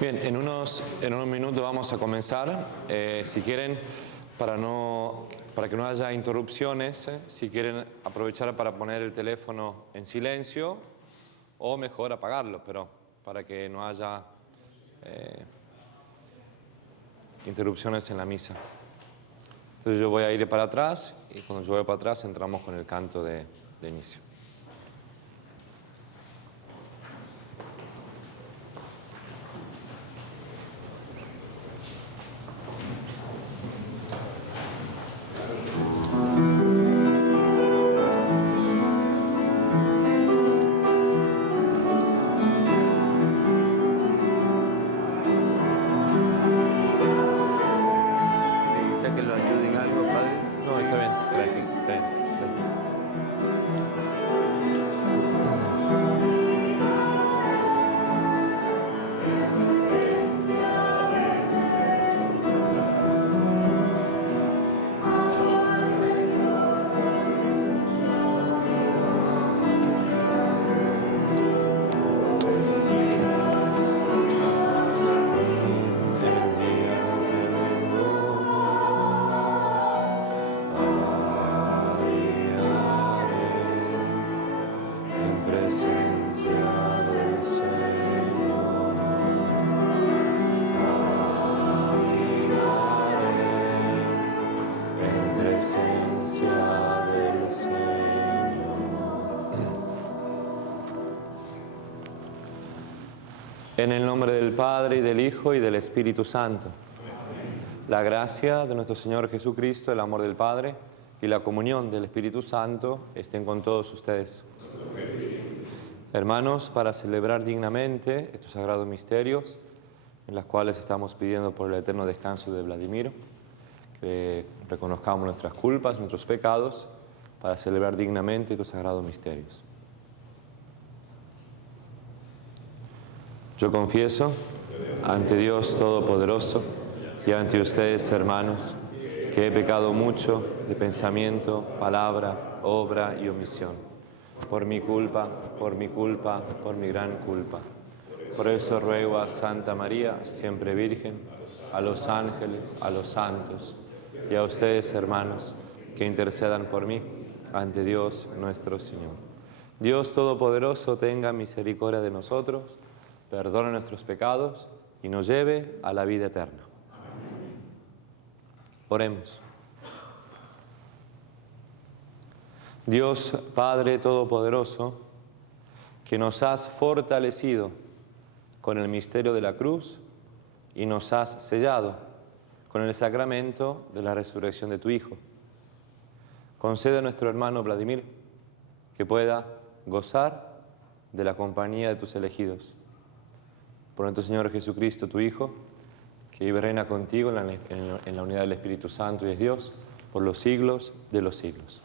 Bien, en unos minutos vamos a comenzar. Si quieren, para que no haya interrupciones, si quieren aprovechar para poner el teléfono en silencio o mejor apagarlo, pero para que no haya interrupciones en la misa. Entonces yo voy a ir para atrás y cuando yo voy para atrás entramos con el canto de inicio. Que lo ayude en algo, Padre. No, está bien, gracias. Está bien. En el nombre del Padre, y del Hijo, y del Espíritu Santo. La gracia de nuestro Señor Jesucristo, el amor del Padre y la comunión del Espíritu Santo estén con todos ustedes. Hermanos, para celebrar dignamente estos sagrados misterios, en los cuales estamos pidiendo por el eterno descanso de Vladimir, que reconozcamos nuestras culpas, nuestros pecados, para celebrar dignamente estos sagrados misterios. Yo confieso ante Dios Todopoderoso y ante ustedes, hermanos, que he pecado mucho de pensamiento, palabra, obra y omisión. Por mi culpa, por mi gran culpa. Por eso ruego a Santa María, siempre Virgen, a los ángeles, a los santos y a ustedes, hermanos, que intercedan por mí ante Dios nuestro Señor. Dios Todopoderoso tenga misericordia de nosotros, perdone nuestros pecados y nos lleve a la vida eterna. Oremos. Dios Padre Todopoderoso, que nos has fortalecido con el misterio de la cruz y nos has sellado con el sacramento de la resurrección de tu Hijo, concede a nuestro hermano Vladimir que pueda gozar de la compañía de tus elegidos. Por nuestro Señor Jesucristo, tu Hijo, que vive y reina contigo en la unidad del Espíritu Santo y es Dios, por los siglos de los siglos.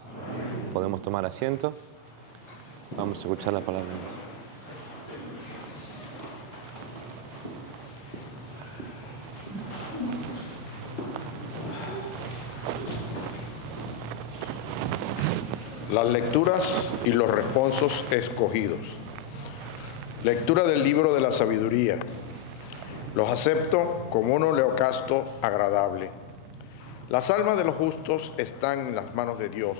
Podemos tomar asiento. Vamos a escuchar la palabra de Dios. Las lecturas y los responsos escogidos. Lectura del libro de la sabiduría. Los acepto como un holocausto agradable. Las almas de los justos están en las manos de Dios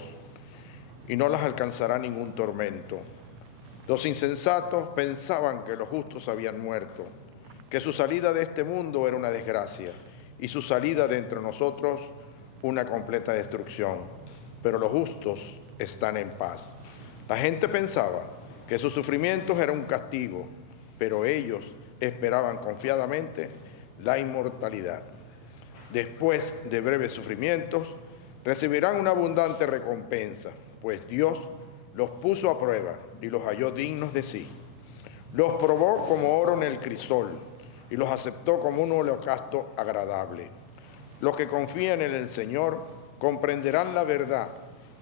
y no las alcanzará ningún tormento. Los insensatos pensaban que los justos habían muerto, que su salida de este mundo era una desgracia y su salida de entre nosotros una completa destrucción. Pero los justos están en paz. La gente pensaba que sus sufrimientos eran un castigo, pero ellos esperaban confiadamente la inmortalidad. Después de breves sufrimientos, recibirán una abundante recompensa, pues Dios los puso a prueba y los halló dignos de sí. Los probó como oro en el crisol y los aceptó como un holocausto agradable. Los que confían en el Señor comprenderán la verdad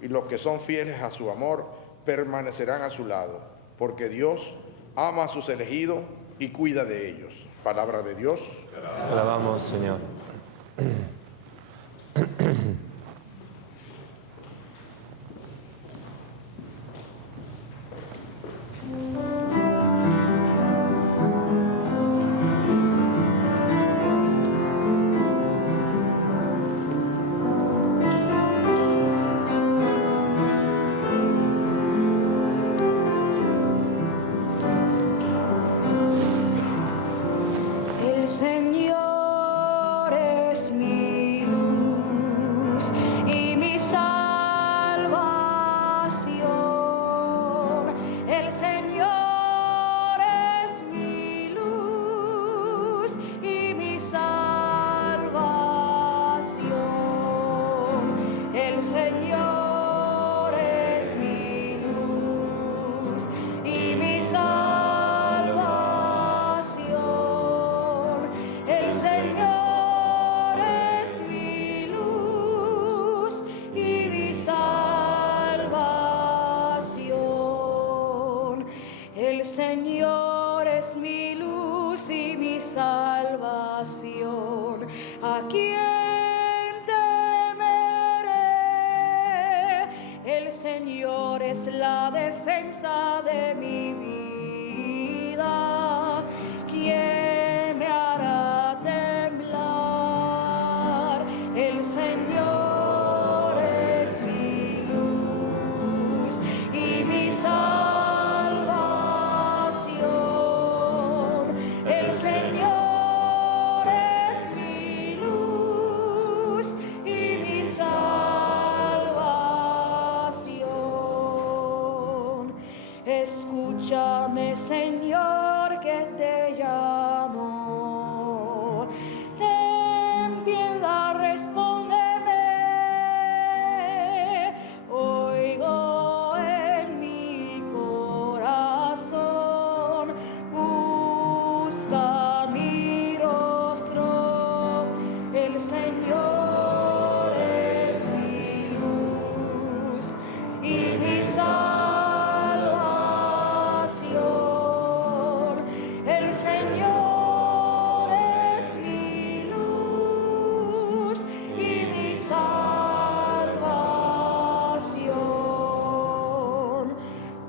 y los que son fieles a su amor permanecerán a su lado, porque Dios ama a sus elegidos y cuida de ellos. Palabra de Dios. Alabamos, Señor. Señor es mi luz y mi salvación. ¿A quién temeré? El Señor es la defensa de mi vida. ¿Quién me hará temblar? El Señor es mi luz y mi salvación. El Señor es mi luz y mi salvación. Escúchame, Señor, que te llamo. Ten piedad, respóndeme. Oigo en mi corazón. Busca mi rostro. El Señor es mi luz y mi salvación. El Señor es mi luz y mi salvación.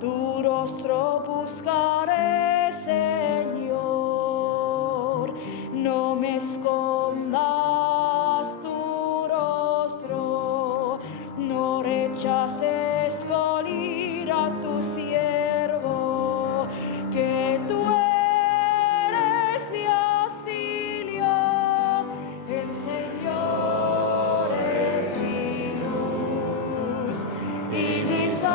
Tu rostro buscaré, Señor. No me escondas tu rostro. No rechaces con ira tu siervo, que tú eres mi auxilio. El Señor es mi luz y mi salvación.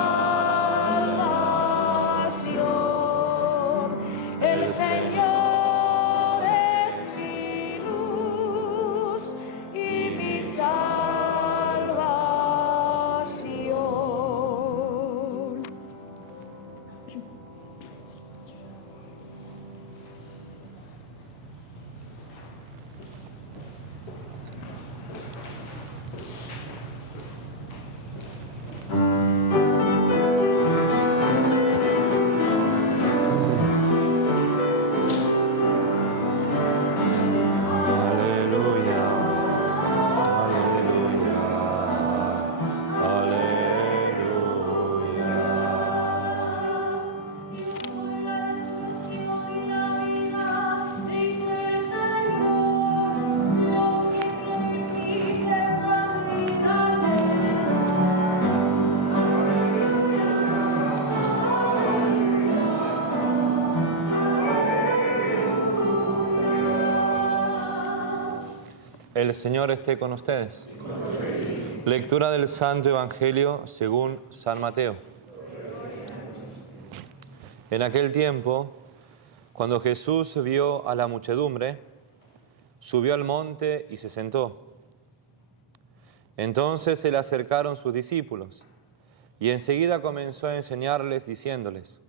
El Señor es mi luz y mi salvación. Aleluya, aleluya, aleluya. El Señor esté con ustedes. Lectura del Santo Evangelio según San Mateo. En aquel tiempo, cuando Jesús vio a la muchedumbre, subió al monte y se sentó. Entonces se le acercaron sus discípulos y enseguida comenzó a enseñarles diciéndoles: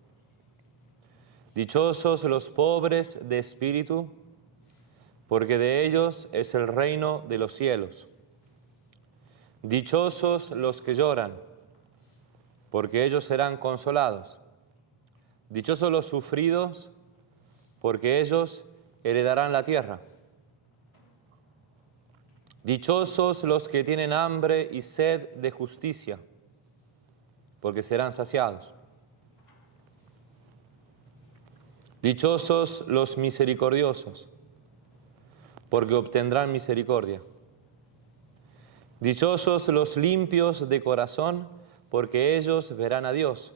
Dichosos los pobres de espíritu, porque de ellos es el reino de los cielos. Dichosos los que lloran, porque ellos serán consolados. Dichosos los sufridos, porque ellos heredarán la tierra. Dichosos los que tienen hambre y sed de justicia, porque serán saciados. Dichosos los misericordiosos, porque obtendrán misericordia. Dichosos los limpios de corazón, porque ellos verán a Dios.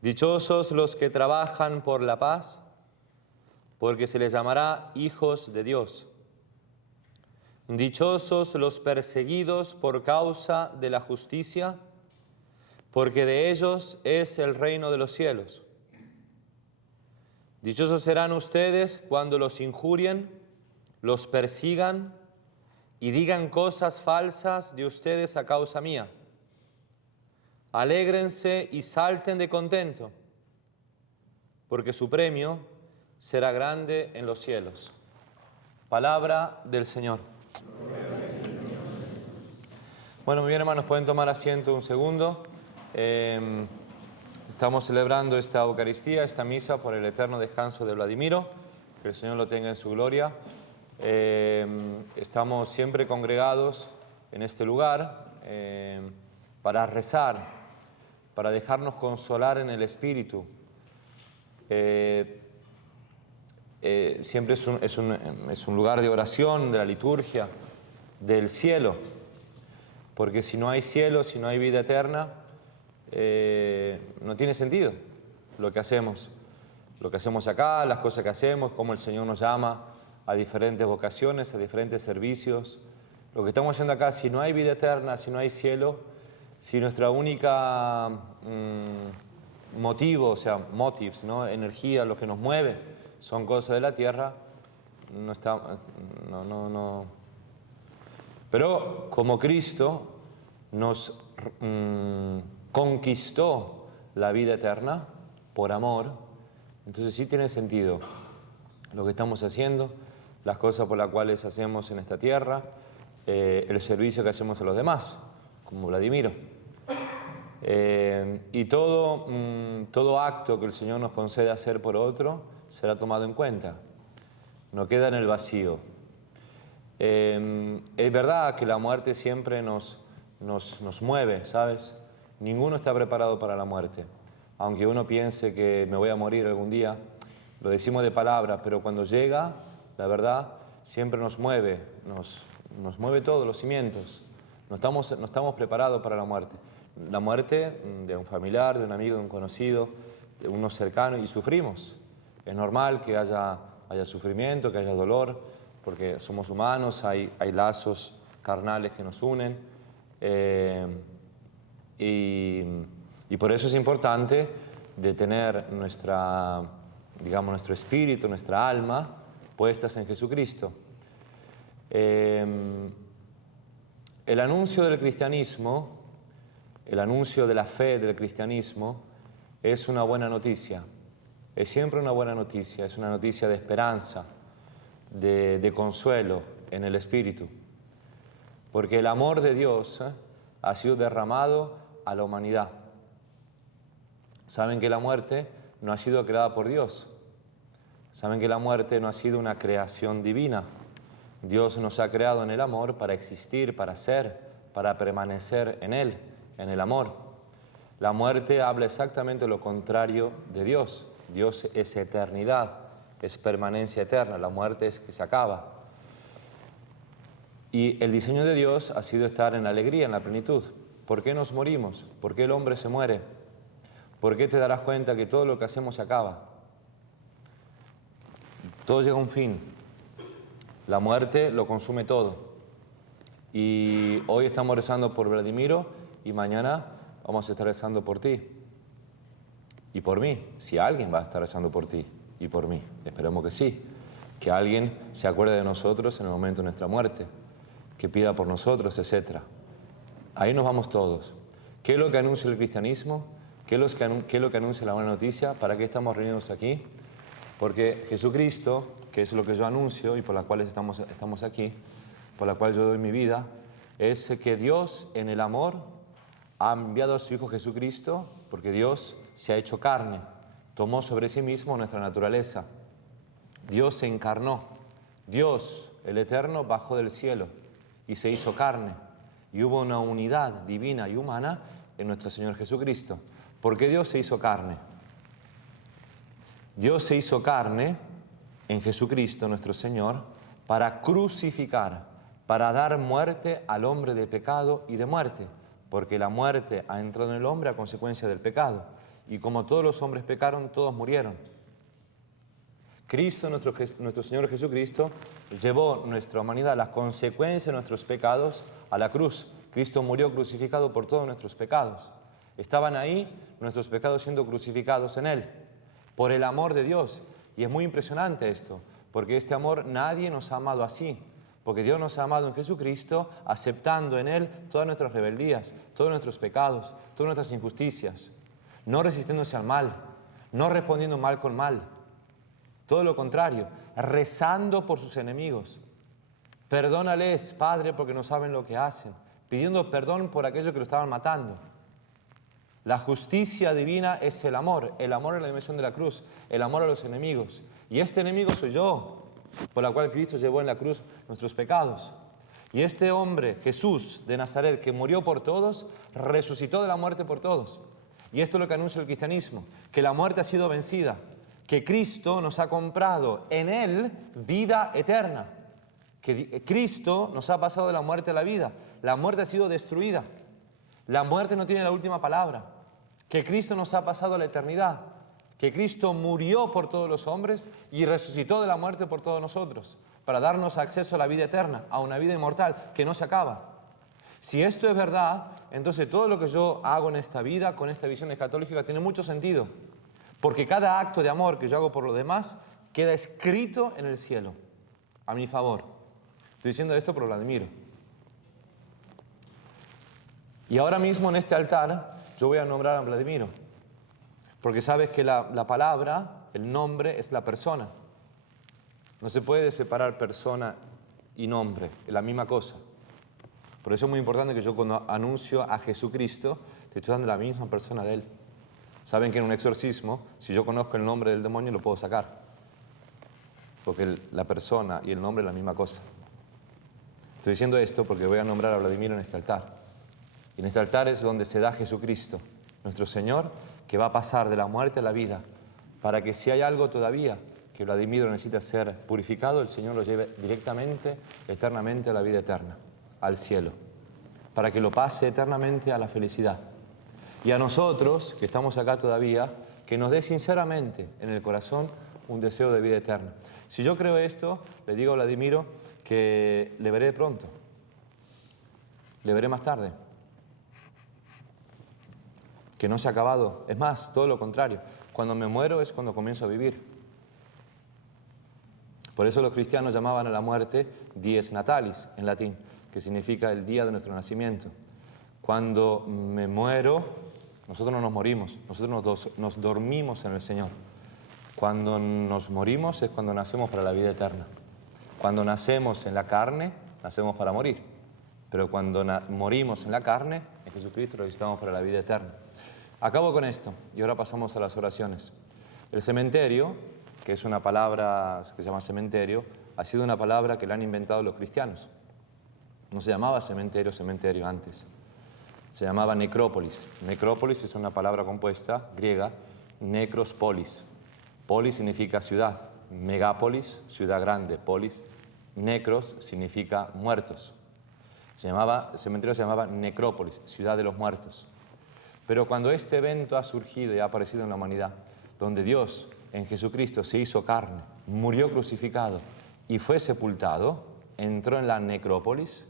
Dichosos los que trabajan por la paz, porque se les llamará hijos de Dios. Dichosos los perseguidos por causa de la justicia, porque de ellos es el reino de los cielos. Dichosos serán ustedes cuando los injurien, los persigan y digan cosas falsas de ustedes a causa mía. Alégrense y salten de contento, porque su premio será grande en los cielos. Palabra del Señor. Bueno, muy bien, hermanos, pueden tomar asiento un segundo. Está Estamos celebrando esta Eucaristía, esta misa, por el eterno descanso de Vladimiro, que el Señor lo tenga en su gloria. Estamos siempre congregados en este lugar para rezar, para dejarnos consolar en el Espíritu. Siempre es un lugar de oración, de la liturgia, del cielo, porque si no hay cielo, si no hay vida eterna, no tiene sentido lo que hacemos acá, las cosas que hacemos, cómo el Señor nos llama a diferentes vocaciones, a diferentes servicios. Lo que estamos haciendo acá, si no hay vida eterna, si no hay cielo, si nuestra única motivo, o sea, motives, ¿no? Energía, lo que nos mueve, son cosas de la tierra, no. Pero como Cristo nos conquistó la vida eterna por amor, entonces sí tiene sentido lo que estamos haciendo, las cosas por las cuales hacemos en esta tierra, el servicio que hacemos a los demás, como Vladimiro. Y todo acto que el Señor nos concede hacer por otro será tomado en cuenta, no queda en el vacío. Es verdad que la muerte siempre nos mueve, ¿sabes? Ninguno está preparado para la muerte. Aunque uno piense que me voy a morir algún día, lo decimos de palabras, pero cuando llega, la verdad, siempre nos mueve todos los cimientos. No estamos preparados para la muerte. La muerte de un familiar, de un amigo, de un conocido, de uno cercano, y sufrimos. Es normal que haya sufrimiento, que haya dolor, porque somos humanos, hay lazos carnales que nos unen. Y por eso es importante de tener nuestro espíritu, nuestra alma, puestas en Jesucristo. El anuncio del cristianismo, el anuncio de la fe del cristianismo, es una buena noticia. Es siempre una buena noticia, es una noticia de esperanza, de consuelo en el Espíritu. Porque el amor de Dios ha sido derramado a la humanidad. Saben que la muerte no ha sido creada por Dios. Saben que la muerte no ha sido una creación divina. Dios nos ha creado en el amor para existir, para ser, para permanecer en Él, en el amor. La muerte habla exactamente lo contrario de Dios. Dios es eternidad, es permanencia eterna. La muerte es que se acaba. Y el diseño de Dios ha sido estar en la alegría, en la plenitud. ¿Por qué nos morimos? ¿Por qué el hombre se muere? ¿Por qué te darás cuenta que todo lo que hacemos se acaba? Todo llega a un fin. La muerte lo consume todo. Y hoy estamos rezando por Vladimiro y mañana vamos a estar rezando por ti y por mí. Si alguien va a estar rezando por ti y por mí, esperemos que sí. Que alguien se acuerde de nosotros en el momento de nuestra muerte, que pida por nosotros, etc. Ahí nos vamos todos. ¿Qué es lo que anuncia el cristianismo? ¿Qué es lo que anuncia la buena noticia? ¿Para qué estamos reunidos aquí? Porque Jesucristo, que es lo que yo anuncio y por la cual estamos aquí, por la cual yo doy mi vida, es que Dios en el amor ha enviado a su Hijo Jesucristo, porque Dios se ha hecho carne, tomó sobre sí mismo nuestra naturaleza. Dios se encarnó, Dios, el Eterno, bajó del cielo y se hizo carne. Y hubo una unidad divina y humana en nuestro Señor Jesucristo. ¿Por qué Dios se hizo carne? Dios se hizo carne en Jesucristo, nuestro Señor, para crucificar, para dar muerte al hombre de pecado y de muerte, porque la muerte ha entrado en el hombre a consecuencia del pecado. Y como todos los hombres pecaron, todos murieron. Cristo, nuestro Señor Jesucristo, llevó nuestra humanidad, las consecuencias de nuestros pecados, a la cruz. Cristo murió crucificado por todos nuestros pecados. Estaban ahí nuestros pecados siendo crucificados en Él, por el amor de Dios. Y es muy impresionante esto, porque este amor nadie nos ha amado así. Porque Dios nos ha amado en Jesucristo, aceptando en Él todas nuestras rebeldías, todos nuestros pecados, todas nuestras injusticias. No resistiéndose al mal, no respondiendo mal con mal. Todo lo contrario, rezando por sus enemigos. Perdónales, Padre, porque no saben lo que hacen. Pidiendo perdón por aquellos que lo estaban matando. La justicia divina es el amor en la dimensión de la cruz, el amor a los enemigos. Y este enemigo soy yo, por la cual Cristo llevó en la cruz nuestros pecados. Y este hombre, Jesús de Nazaret, que murió por todos, resucitó de la muerte por todos. Y esto es lo que anuncia el cristianismo, que la muerte ha sido vencida, que Cristo nos ha comprado en Él vida eterna, que Cristo nos ha pasado de la muerte a la vida. La muerte ha sido destruida, la muerte no tiene la última palabra, que Cristo nos ha pasado a la eternidad, que Cristo murió por todos los hombres y resucitó de la muerte por todos nosotros, para darnos acceso a la vida eterna, a una vida inmortal que no se acaba. Si esto es verdad, entonces todo lo que yo hago en esta vida, con esta visión escatológica, tiene mucho sentido. Porque cada acto de amor que yo hago por los demás queda escrito en el cielo, a mi favor. Estoy diciendo esto por Vladimiro. Y ahora mismo en este altar yo voy a nombrar a Vladimiro. Porque sabes que la palabra, el nombre, es la persona. No se puede separar persona y nombre, es la misma cosa. Por eso es muy importante que yo cuando anuncio a Jesucristo, te estoy dando la misma persona de Él. Saben que en un exorcismo, si yo conozco el nombre del demonio, lo puedo sacar. Porque la persona y el nombre es la misma cosa. Estoy diciendo esto porque voy a nombrar a Vladimiro en este altar. Y en este altar es donde se da Jesucristo, nuestro Señor, que va a pasar de la muerte a la vida, para que si hay algo todavía que Vladimiro necesita ser purificado, el Señor lo lleve directamente, eternamente a la vida eterna, al cielo, para que lo pase eternamente a la felicidad. Y a nosotros, que estamos acá todavía, que nos dé sinceramente en el corazón un deseo de vida eterna. Si yo creo esto, le digo a Vladimiro que le veré pronto, le veré más tarde, que no se ha acabado. Es más, todo lo contrario. Cuando me muero es cuando comienzo a vivir. Por eso los cristianos llamaban a la muerte dies natalis, en latín, que significa el día de nuestro nacimiento. Cuando me muero, nosotros no nos morimos, nosotros nos dormimos en el Señor. Cuando nos morimos es cuando nacemos para la vida eterna. Cuando nacemos en la carne, nacemos para morir. Pero cuando morimos en la carne, en Jesucristo resucitamos para la vida eterna. Acabo con esto y ahora pasamos a las oraciones. El cementerio, que es una palabra que se llama cementerio, ha sido una palabra que la han inventado los cristianos. No se llamaba cementerio antes. Se llamaba necrópolis. Necrópolis es una palabra compuesta griega, necros polis. Polis significa ciudad, megápolis, ciudad grande, polis. Necros significa muertos. El cementerio se llamaba necrópolis, ciudad de los muertos. Pero cuando este evento ha surgido y ha aparecido en la humanidad, donde Dios en Jesucristo se hizo carne, murió crucificado y fue sepultado, entró en la necrópolis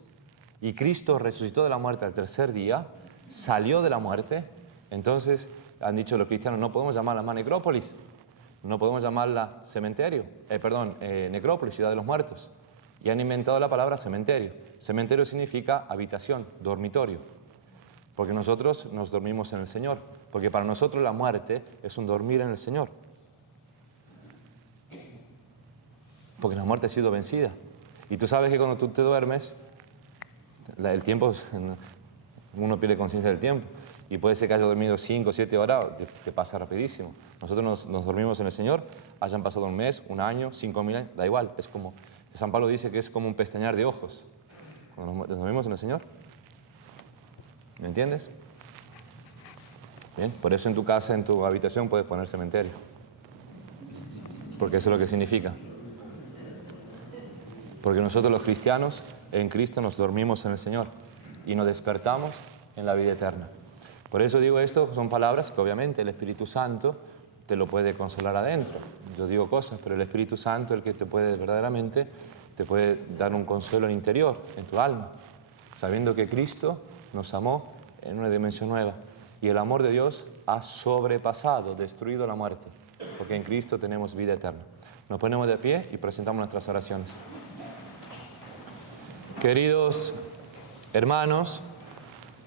y Cristo resucitó de la muerte al tercer día, salió de la muerte. Entonces han dicho los cristianos, no podemos llamarla más necrópolis, no podemos llamarla cementerio, necrópolis, ciudad de los muertos. Y han inventado la palabra cementerio. Cementerio significa habitación, dormitorio. Porque nosotros nos dormimos en el Señor. Porque para nosotros la muerte es un dormir en el Señor. Porque la muerte ha sido vencida. Y tú sabes que cuando tú te duermes, el tiempo, uno pierde conciencia del tiempo. Y puede ser que haya dormido 5 o 7 horas, te pasa rapidísimo. Nosotros nos dormimos en el Señor, hayan pasado un mes, un año, 5.000 años, da igual. Es como, San Pablo dice que es como un pestañear de ojos. Cuando nos dormimos en el Señor. ¿Me entiendes? Bien, por eso en tu casa, en tu habitación puedes poner cementerio. Porque eso es lo que significa. Porque nosotros los cristianos en Cristo nos dormimos en el Señor y nos despertamos en la vida eterna. Por eso digo esto, son palabras que obviamente el Espíritu Santo te lo puede consolar adentro. Yo digo cosas, pero el Espíritu Santo, el que te puede verdaderamente, te puede dar un consuelo en interior, en tu alma, sabiendo que Cristo nos amó en una dimensión nueva. Y el amor de Dios ha sobrepasado, destruido la muerte, porque en Cristo tenemos vida eterna. Nos ponemos de pie y presentamos nuestras oraciones. Queridos hermanos,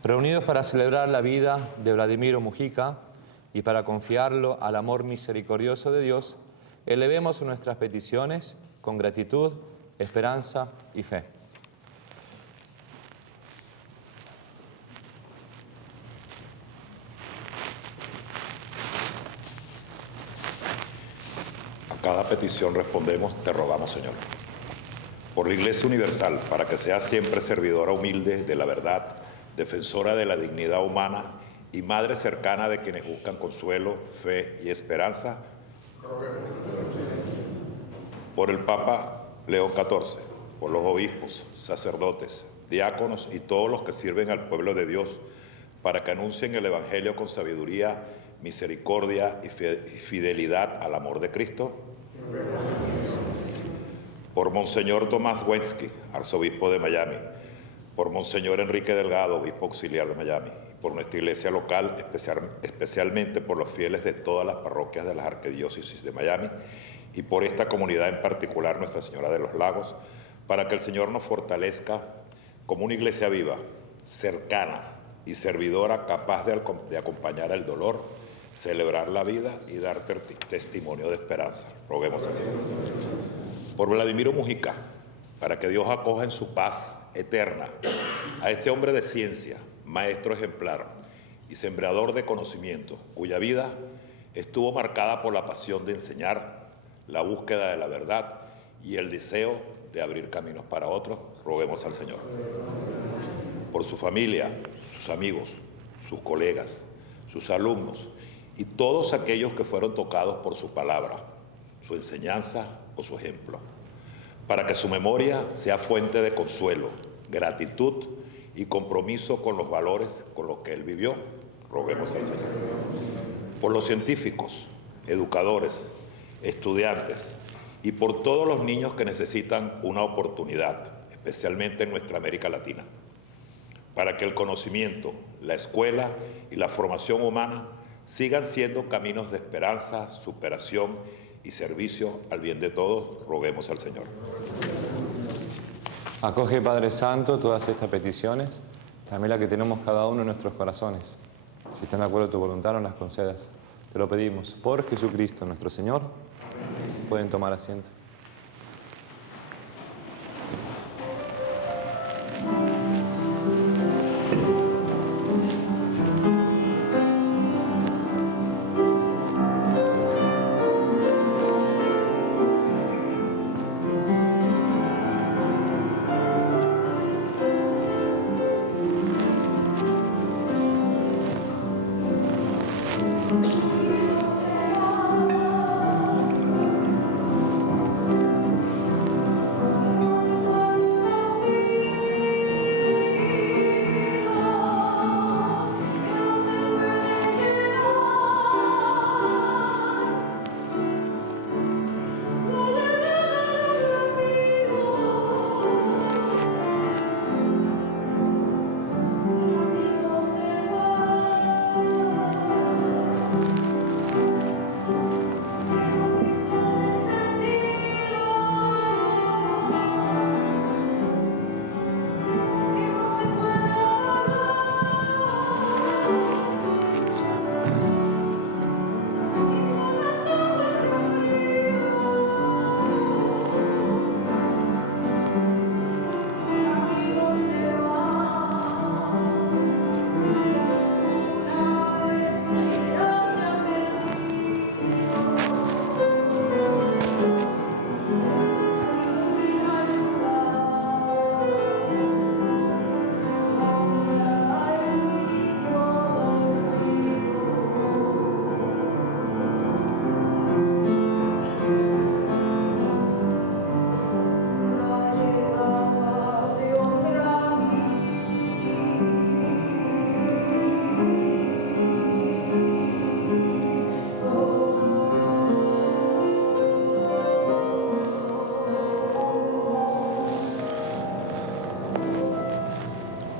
reunidos para celebrar la vida de Vladimiro Mujica y para confiarlo al amor misericordioso de Dios, elevemos nuestras peticiones con gratitud, esperanza y fe. A cada petición respondemos, te rogamos, Señor. Por la Iglesia Universal, para que sea siempre servidora humilde de la verdad, defensora de la dignidad humana y madre cercana de quienes buscan consuelo, fe y esperanza. Por el Papa León XIV, por los obispos, sacerdotes, diáconos y todos los que sirven al pueblo de Dios, para que anuncien el Evangelio con sabiduría, misericordia y fidelidad al amor de Cristo. Por Monseñor Tomás Wensky, arzobispo de Miami, por Monseñor Enrique Delgado, obispo auxiliar de Miami, y por nuestra iglesia local, especialmente por los fieles de todas las parroquias de las arquidiócesis de Miami, y por esta comunidad en particular, Nuestra Señora de los Lagos, para que el Señor nos fortalezca como una iglesia viva, cercana y servidora, capaz de acompañar el dolor, celebrar la vida y dar testimonio de esperanza. Roguemos al Señor. Por Vladimiro Mujica, para que Dios acoja en su paz eterna a este hombre de ciencia, maestro ejemplar y sembrador de conocimiento, cuya vida estuvo marcada por la pasión de enseñar, la búsqueda de la verdad y el deseo de abrir caminos para otros. Roguemos al Señor. Por su familia, sus amigos, sus colegas, sus alumnos y todos aquellos que fueron tocados por su palabra, su enseñanza o su ejemplo, para que su memoria sea fuente de consuelo, gratitud y compromiso con los valores con los que él vivió. Roguemos al Señor. Por los científicos, educadores, estudiantes y por todos los niños que necesitan una oportunidad, especialmente en nuestra América Latina, para que el conocimiento, la escuela y la formación humana sigan siendo caminos de esperanza, superación y servicio al bien de todos. Roguemos al Señor. Acoge, Padre Santo, todas estas peticiones, también las que tenemos cada uno en nuestros corazones. Si están de acuerdo a tu voluntad, nos las concedas. Te lo pedimos por Jesucristo nuestro Señor. Pueden tomar asiento.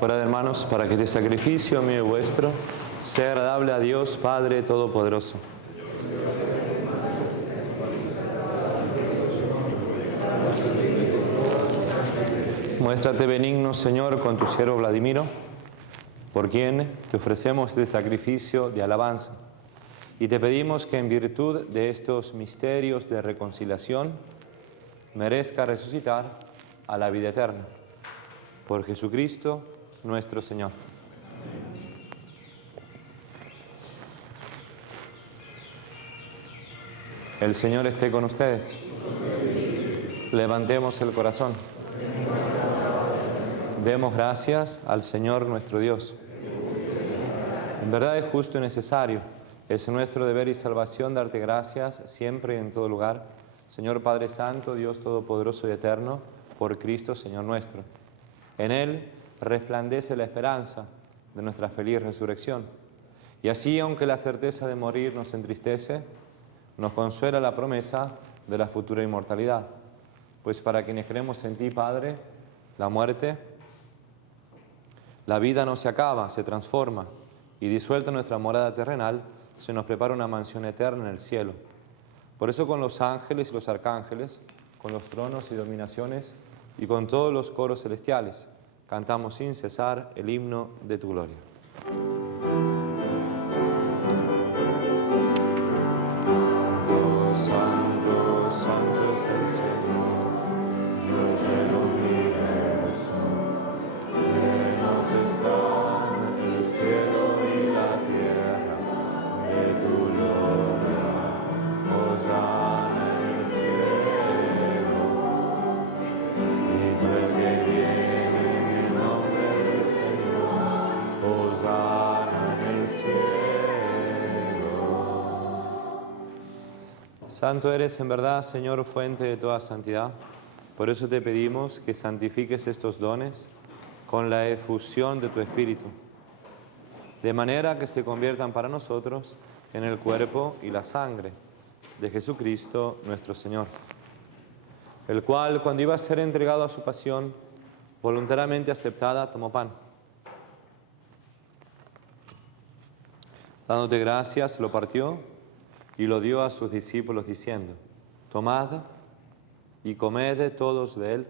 Orad, hermanos, para que este sacrificio mío y vuestro sea agradable a Dios Padre Todopoderoso. Muéstrate benigno, Señor, con tu siervo Vladimiro, por quien te ofrecemos este sacrificio de alabanza. Y te pedimos que en virtud de estos misterios de reconciliación merezca resucitar a la vida eterna. Por Jesucristo nuestro Señor. El Señor esté con ustedes. Levantemos el corazón. Demos gracias al Señor nuestro Dios. En verdad es justo y necesario. Es nuestro deber y salvación darte gracias siempre y en todo lugar, Señor Padre Santo, Dios Todopoderoso y Eterno, por Cristo, Señor nuestro. En Él resplandece la esperanza de nuestra feliz resurrección. Y así, aunque la certeza de morir nos entristece, nos consuela la promesa de la futura inmortalidad. Pues para quienes creemos en ti, Padre, la muerte, la vida no se acaba, se transforma, y disuelta nuestra morada terrenal, se nos prepara una mansión eterna en el cielo. Por eso con los ángeles y los arcángeles, con los tronos y dominaciones, y con todos los coros celestiales, cantamos sin cesar el himno de tu gloria. Santo, santo es el Señor, Dios del universo. Llenos están el cielo y la tierra de tu gloria. Hosana en el cielo. Y tú el que viene en el nombre del Señor. Hosana en el cielo. Santo eres en verdad, Señor, fuente de toda santidad. Por eso te pedimos que santifiques estos dones con la efusión de tu Espíritu, de manera que se conviertan para nosotros en el cuerpo y la sangre de Jesucristo nuestro Señor, el cual, cuando iba a ser entregado a su pasión, voluntariamente aceptada, tomó pan. Dándote gracias, lo partió y lo dio a sus discípulos diciendo: tomad y comed todos de él,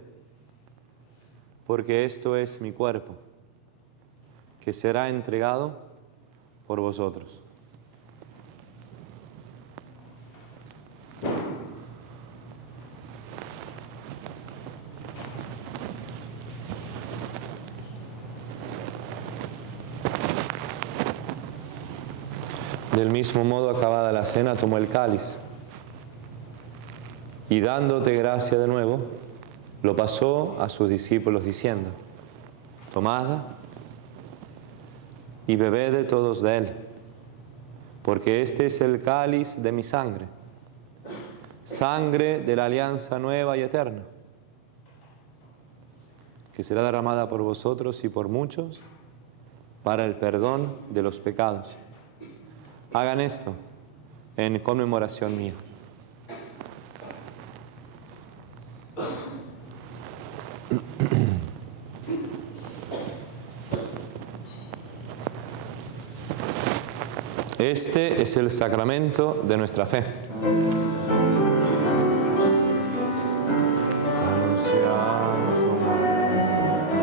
porque esto es mi cuerpo, que será entregado por vosotros. Del mismo modo, acabada la cena, tomó el cáliz y, dándote gracia de nuevo, lo pasó a sus discípulos diciendo: tomad y bebed todos de él, porque este es el cáliz de mi sangre, sangre de la alianza nueva y eterna, que será derramada por vosotros y por muchos para el perdón de los pecados. Hagan esto en conmemoración mía. Este es el sacramento de nuestra fe. Anunciamos su muerte,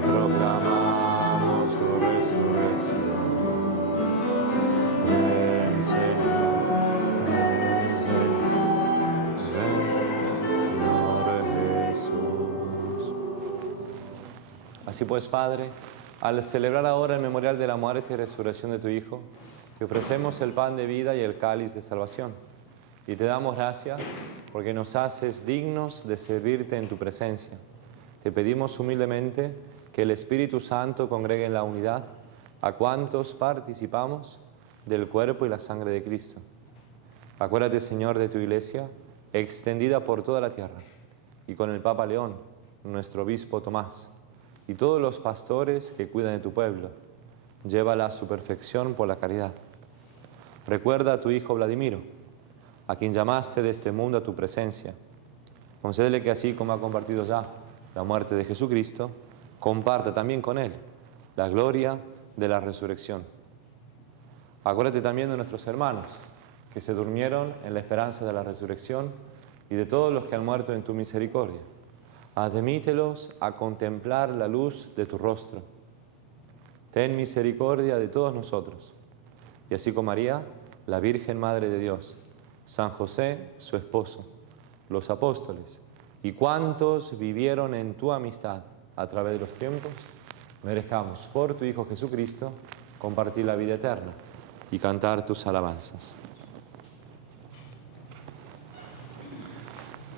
proclamamos su resurrección. Ven, Señor, ven, Señor Jesús. Así pues, Padre, al celebrar ahora el memorial de la muerte y resurrección de tu Hijo, te ofrecemos el pan de vida y el cáliz de salvación. Y te damos gracias porque nos haces dignos de servirte en tu presencia. Te pedimos humildemente que el Espíritu Santo congregue en la unidad a cuantos participamos del cuerpo y la sangre de Cristo. Acuérdate, Señor, de tu Iglesia, extendida por toda la tierra, y con el Papa León, nuestro obispo Tomás, y todos los pastores que cuidan de tu pueblo. Llévala a su perfección por la caridad. Recuerda a tu hijo Vladimiro, a quien llamaste de este mundo a tu presencia. Concédele que así como ha compartido ya la muerte de Jesucristo, comparta también con él la gloria de la resurrección. Acuérdate también de nuestros hermanos que se durmieron en la esperanza de la resurrección y de todos los que han muerto en tu misericordia. Admítelos a contemplar la luz de tu rostro. Ten misericordia de todos nosotros. Y así como María, la Virgen Madre de Dios, San José, su esposo, los apóstoles y cuantos vivieron en tu amistad a través de los tiempos, merezcamos por tu Hijo Jesucristo compartir la vida eterna y cantar tus alabanzas.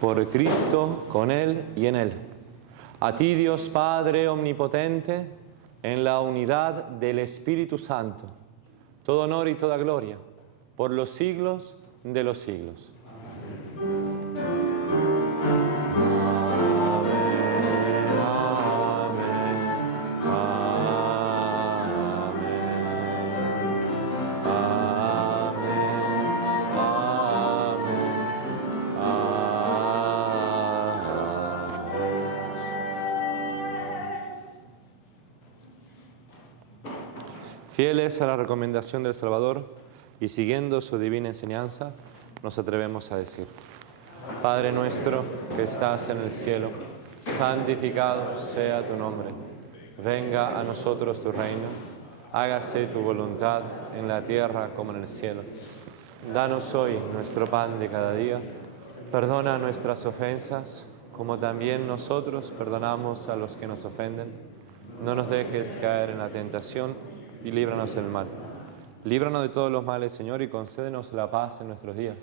por Cristo, con Él y en Él. A ti, Dios Padre Omnipotente, en la unidad del Espíritu Santo, todo honor y toda gloria, por los siglos de los siglos. Fieles a la recomendación del Salvador y siguiendo su divina enseñanza, nos atrevemos a decir: Padre nuestro que estás en el cielo, santificado sea tu nombre. Venga a nosotros tu reino. Hágase tu voluntad en la tierra como en el cielo. Danos hoy nuestro pan de cada día. Perdona nuestras ofensas, como también nosotros perdonamos a los que nos ofenden. No nos dejes caer en la tentación y líbranos del mal. Líbranos de todos los males, Señor, y concédenos la paz en nuestros días,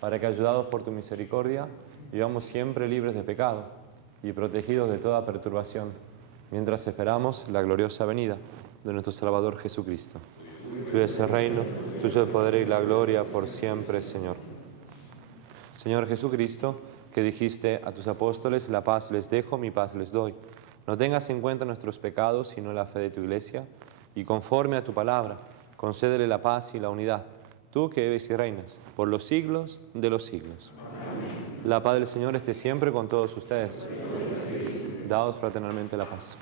para que, ayudados por tu misericordia, vivamos siempre libres de pecado y protegidos de toda perturbación, mientras esperamos la gloriosa venida de nuestro Salvador Jesucristo. Tuyo es el reino, tuyo el poder y la gloria por siempre, Señor. Señor Jesucristo, que dijiste a tus apóstoles: la paz les dejo, mi paz les doy. No tengas en cuenta nuestros pecados, sino la fe de tu Iglesia, y conforme a tu palabra, concédele la paz y la unidad, tú que vives y reinas por los siglos de los siglos. La paz del Señor esté siempre con todos ustedes. Daos fraternalmente la paz.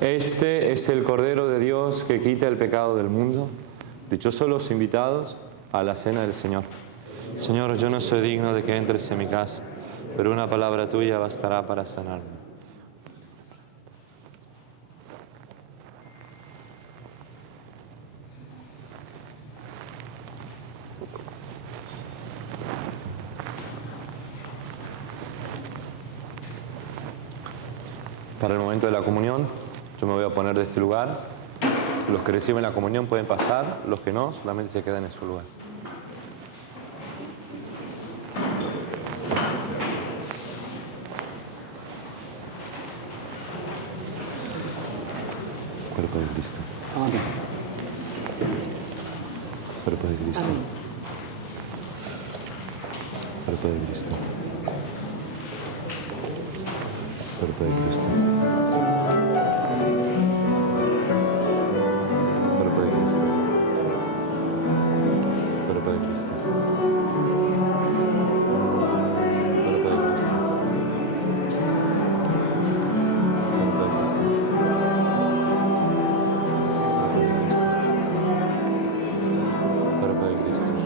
Este es el Cordero de Dios que quita el pecado del mundo. Dichosos los invitados a la cena del Señor. Señor, yo no soy digno de que entres en mi casa, pero una palabra tuya bastará para sanarme. Para el momento de la comunión, yo me voy a poner de este lugar. Los que reciben la comunión pueden pasar, los que no, solamente se quedan en su lugar. Cuerpo de Cristo. Amén. Cuerpo de Cristo. Amén. Cuerpo de Cristo. Cuerpo de Cristo. Cuerpo de Cristo. Cuerpo de Cristo. Cuerpo de Cristo. Cuerpo de Cristo. Cuerpo de Cristo. Cuerpo de Cristo.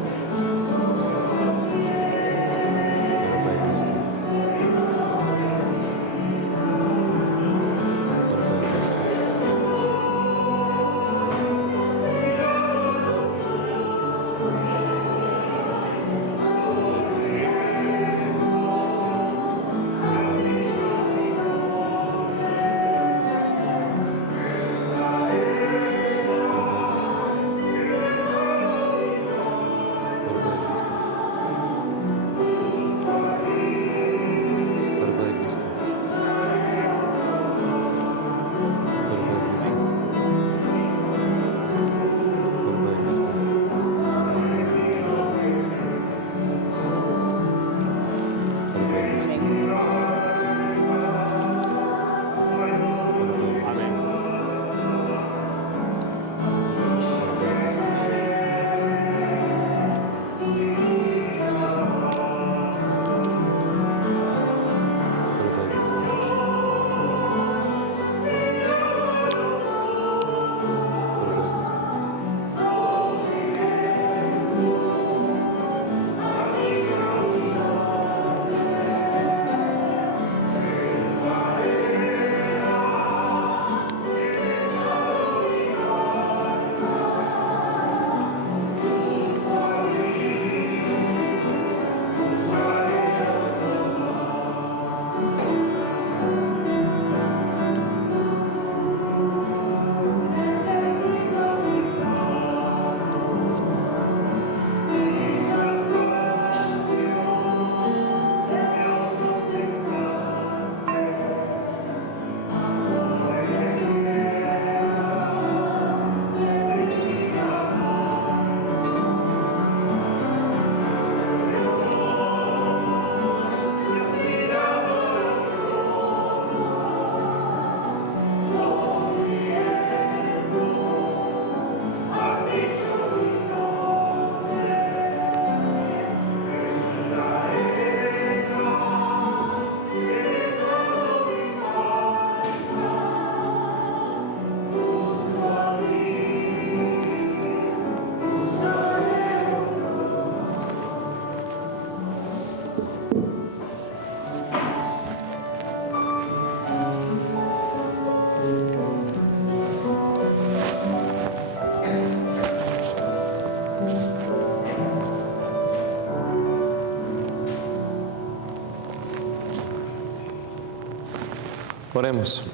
Oremos.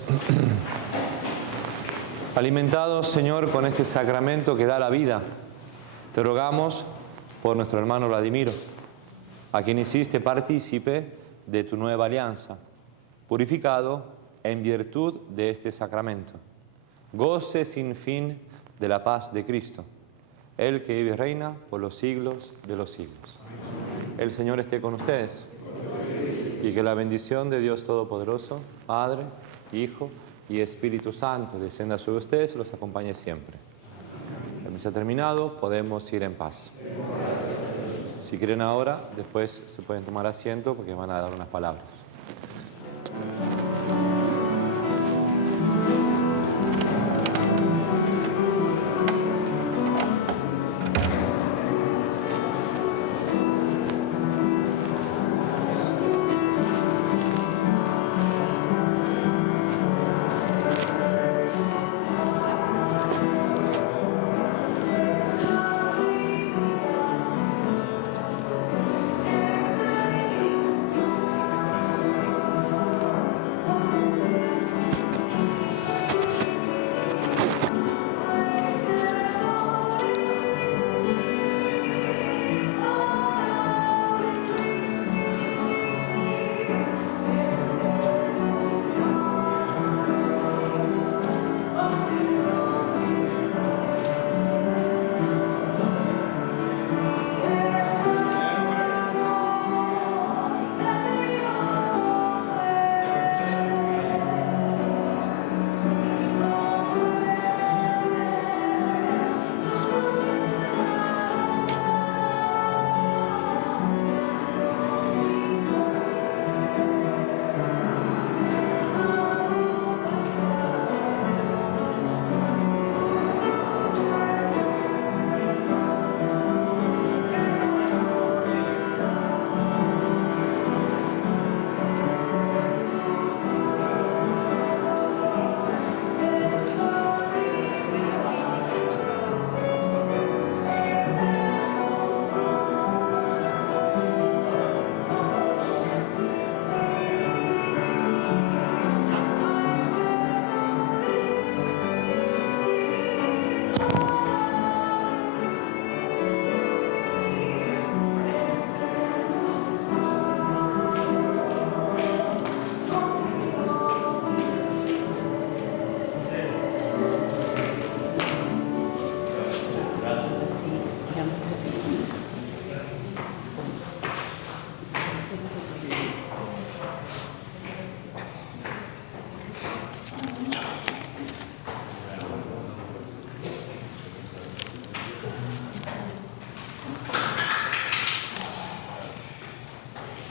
Alimentados, Señor, con este sacramento que da la vida, te rogamos por nuestro hermano Vladimiro, a quien hiciste partícipe de tu nueva alianza, purificado en virtud de este sacramento. Goce sin fin de la paz de Cristo, Él que vive y reina por los siglos de los siglos. El Señor esté con ustedes. Y que la bendición de Dios Todopoderoso, Padre, Hijo y Espíritu Santo, descienda sobre ustedes y los acompañe siempre. La misa ha terminado, podemos ir en paz. Si quieren ahora, después se pueden tomar asiento porque van a dar unas palabras.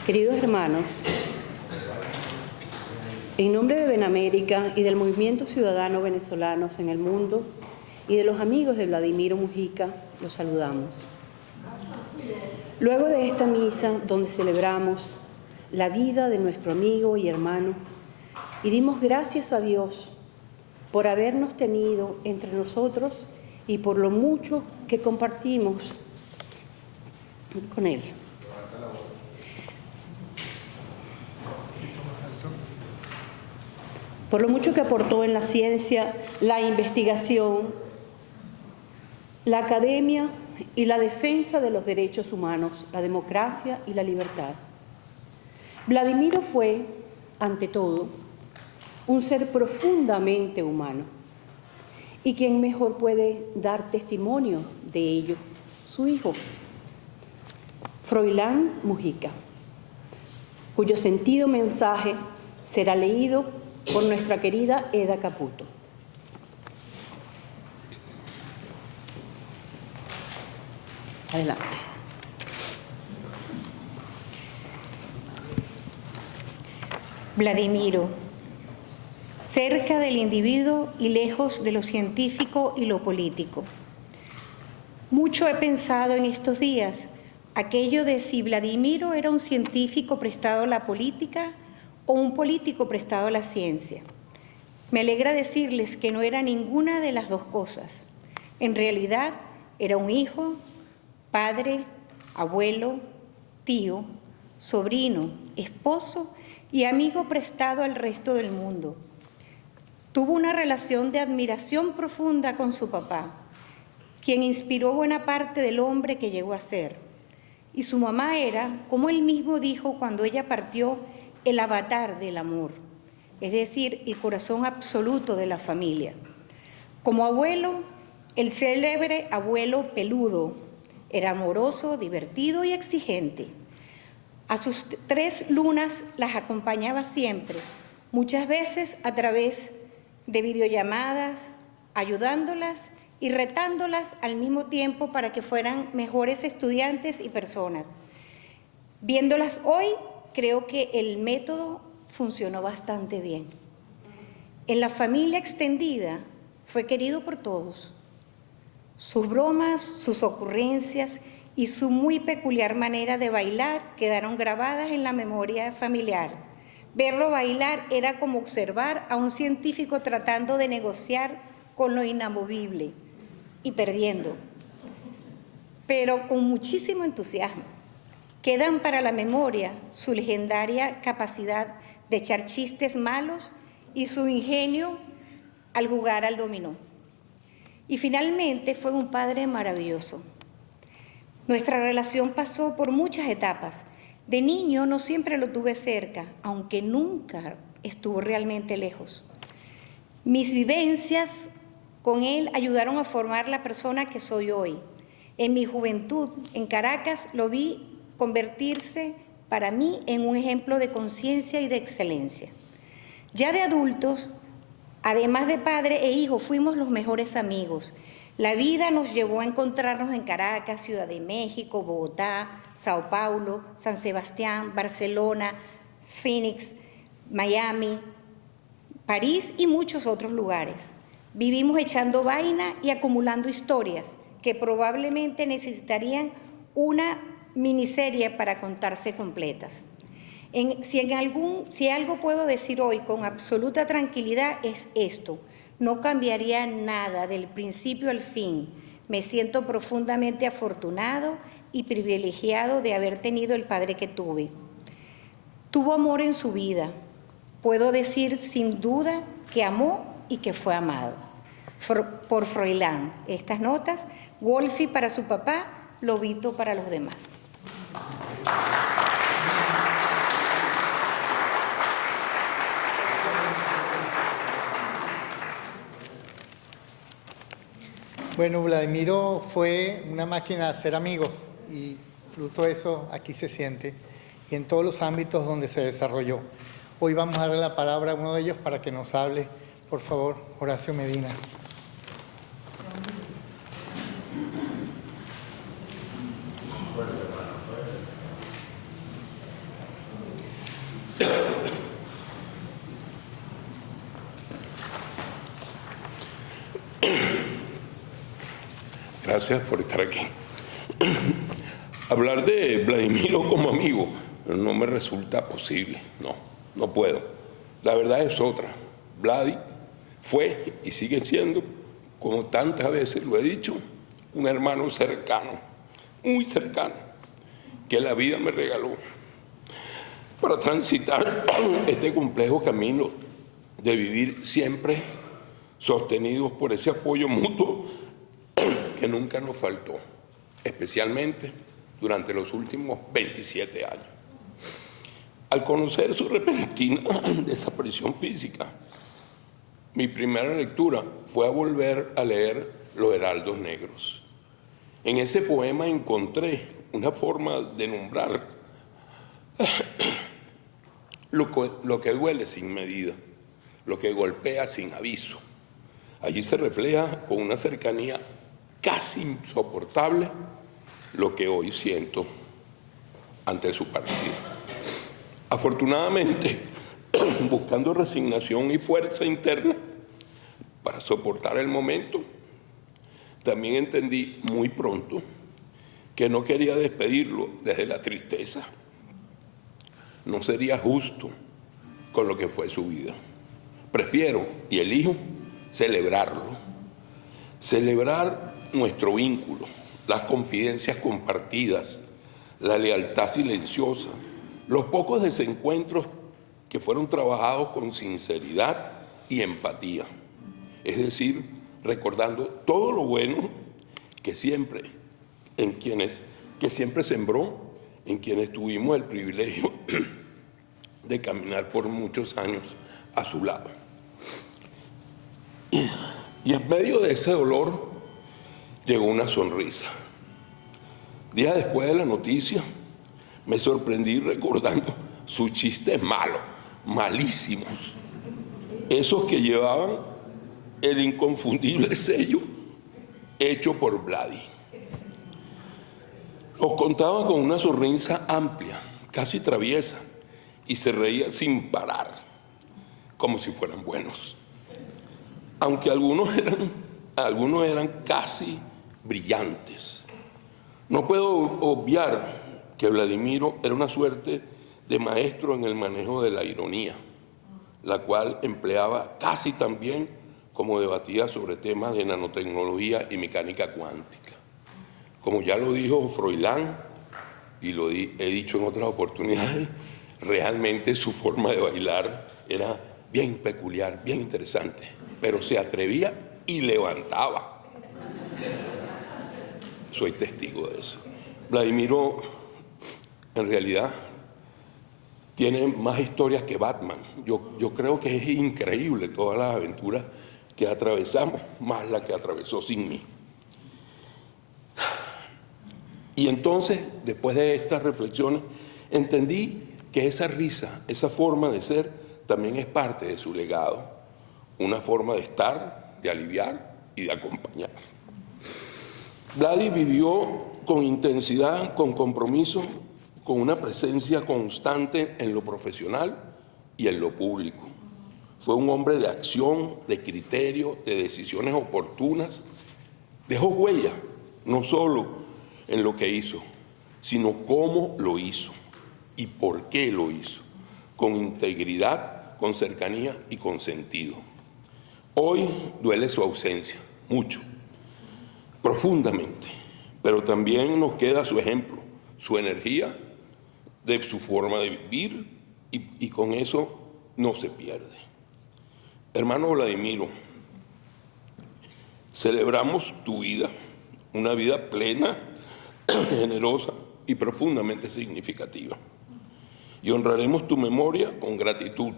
Queridos hermanos, en nombre de Benamérica y del Movimiento Ciudadano Venezolanos en el Mundo y de los amigos de Vladimiro Mujica, los saludamos. Luego de esta misa, donde celebramos la vida de nuestro amigo y hermano, y dimos gracias a Dios por habernos tenido entre nosotros y por lo mucho que compartimos con Él. Por lo mucho que aportó en la ciencia, la investigación, la academia y la defensa de los derechos humanos, la democracia y la libertad. Vladimiro fue, ante todo, un ser profundamente humano. ¿Y quién mejor puede dar testimonio de ello? Su hijo, Froilán Mujica, cuyo sentido mensaje será leído por nuestra querida Eda Caputo. Adelante. Vladimiro, cerca del individuo y lejos de lo científico y lo político. Mucho he pensado en estos días aquello de si Vladimiro era un científico prestado a la política o un político prestado a la ciencia. Me alegra decirles que no era ninguna de las dos cosas. En realidad, era un hijo, padre, abuelo, tío, sobrino, esposo y amigo prestado al resto del mundo. Tuvo una relación de admiración profunda con su papá, quien inspiró buena parte del hombre que llegó a ser. Y su mamá era, como él mismo dijo cuando ella partió, el avatar del amor, es decir, el corazón absoluto de la familia. Como abuelo, el célebre abuelo peludo, era amoroso, divertido y exigente. A sus 3 lunas las acompañaba siempre, muchas veces a través de videollamadas, ayudándolas y retándolas al mismo tiempo para que fueran mejores estudiantes y personas. Viéndolas hoy, creo que el método funcionó bastante bien. En la familia extendida fue querido por todos. Sus bromas, sus ocurrencias y su muy peculiar manera de bailar quedaron grabadas en la memoria familiar. Verlo bailar era como observar a un científico tratando de negociar con lo inamovible y perdiendo, pero con muchísimo entusiasmo. Quedan para la memoria su legendaria capacidad de echar chistes malos y su ingenio al jugar al dominó. Y finalmente fue un padre maravilloso. Nuestra relación pasó por muchas etapas. De niño no siempre lo tuve cerca, aunque nunca estuvo realmente lejos. Mis vivencias con él ayudaron a formar la persona que soy hoy. En mi juventud, en Caracas, lo vi convertirse para mí en un ejemplo de conciencia y de excelencia. Ya de adultos, además de padre e hijo, fuimos los mejores amigos. La vida nos llevó a encontrarnos en Caracas, Ciudad de México, Bogotá, Sao Paulo, San Sebastián, Barcelona, Phoenix, Miami, París y muchos otros lugares. Vivimos echando vaina y acumulando historias que probablemente necesitarían una miniserie para contarse completas. Si algo puedo decir hoy con absoluta tranquilidad es esto: no cambiaría nada del principio al fin. Me siento profundamente afortunado y privilegiado de haber tenido el padre que tuve. Tuvo amor en su vida. Puedo decir sin duda que amó y que fue amado. Por Froilán. Estas notas: Wolfi para su papá, Lobito para los demás. Bueno, Vladimiro fue una máquina de hacer amigos y fruto de eso aquí se siente y en todos los ámbitos donde se desarrolló. Hoy vamos a darle la palabra a uno de ellos para que nos hable, por favor, Horacio Medina. Gracias por estar aquí. Hablar de Vladimiro como amigo no me resulta posible, no puedo. La verdad es otra. Vladi fue y sigue siendo, como tantas veces lo he dicho, un hermano cercano, muy cercano, que la vida me regaló para transitar este complejo camino de vivir siempre sostenidos por ese apoyo mutuo que nunca nos faltó, especialmente durante los últimos 27 años. Al conocer su repentina desaparición física, mi primera lectura fue a volver a leer Los Heraldos Negros. En ese poema encontré una forma de nombrar lo que duele sin medida, lo que golpea sin aviso. Allí se refleja con una cercanía casi insoportable lo que hoy siento ante su partida. Afortunadamente, buscando resignación y fuerza interna para soportar el momento, también entendí muy pronto que no quería despedirlo desde la tristeza. No sería justo con lo que fue su vida. Prefiero y elijo celebrarlo, celebrar nuestro vínculo, las confidencias compartidas, la lealtad silenciosa, los pocos desencuentros que fueron trabajados con sinceridad y empatía. Es decir, recordando todo lo bueno que siempre sembró en quienes tuvimos el privilegio de caminar por muchos años a su lado. Y en medio de ese dolor llegó una sonrisa. Días después de la noticia, me sorprendí recordando sus chistes malos, malísimos, esos que llevaban el inconfundible sello hecho por Vladi. Los contaba con una sonrisa amplia, casi traviesa, y se reía sin parar, como si fueran buenos. Aunque algunos eran casi brillantes. No puedo obviar que Vladimiro era una suerte de maestro en el manejo de la ironía, la cual empleaba casi tan bien como debatía sobre temas de nanotecnología y mecánica cuántica. Como ya lo dijo Froilán, y lo he dicho en otras oportunidades, realmente su forma de bailar era bien peculiar, bien interesante, pero se atrevía y levantaba. Soy testigo de eso. Vladimiro, en realidad, tiene más historias que Batman. Yo creo que es increíble todas las aventuras que atravesamos, más la que atravesó sin mí. Y entonces, después de estas reflexiones, entendí que esa risa, esa forma de ser, también es parte de su legado, una forma de estar, de aliviar y de acompañar. Vladi vivió con intensidad, con compromiso, con una presencia constante en lo profesional y en lo público. Fue un hombre de acción, de criterio, de decisiones oportunas. Dejó huella, no solo en lo que hizo, sino cómo lo hizo y por qué lo hizo, con integridad, con cercanía y con sentido. Hoy duele su ausencia, mucho, profundamente, pero también nos queda su ejemplo, su energía, de su forma de vivir y con eso no se pierde. Hermano Vladimiro, celebramos tu vida, una vida plena, generosa y profundamente significativa. Y honraremos tu memoria con gratitud,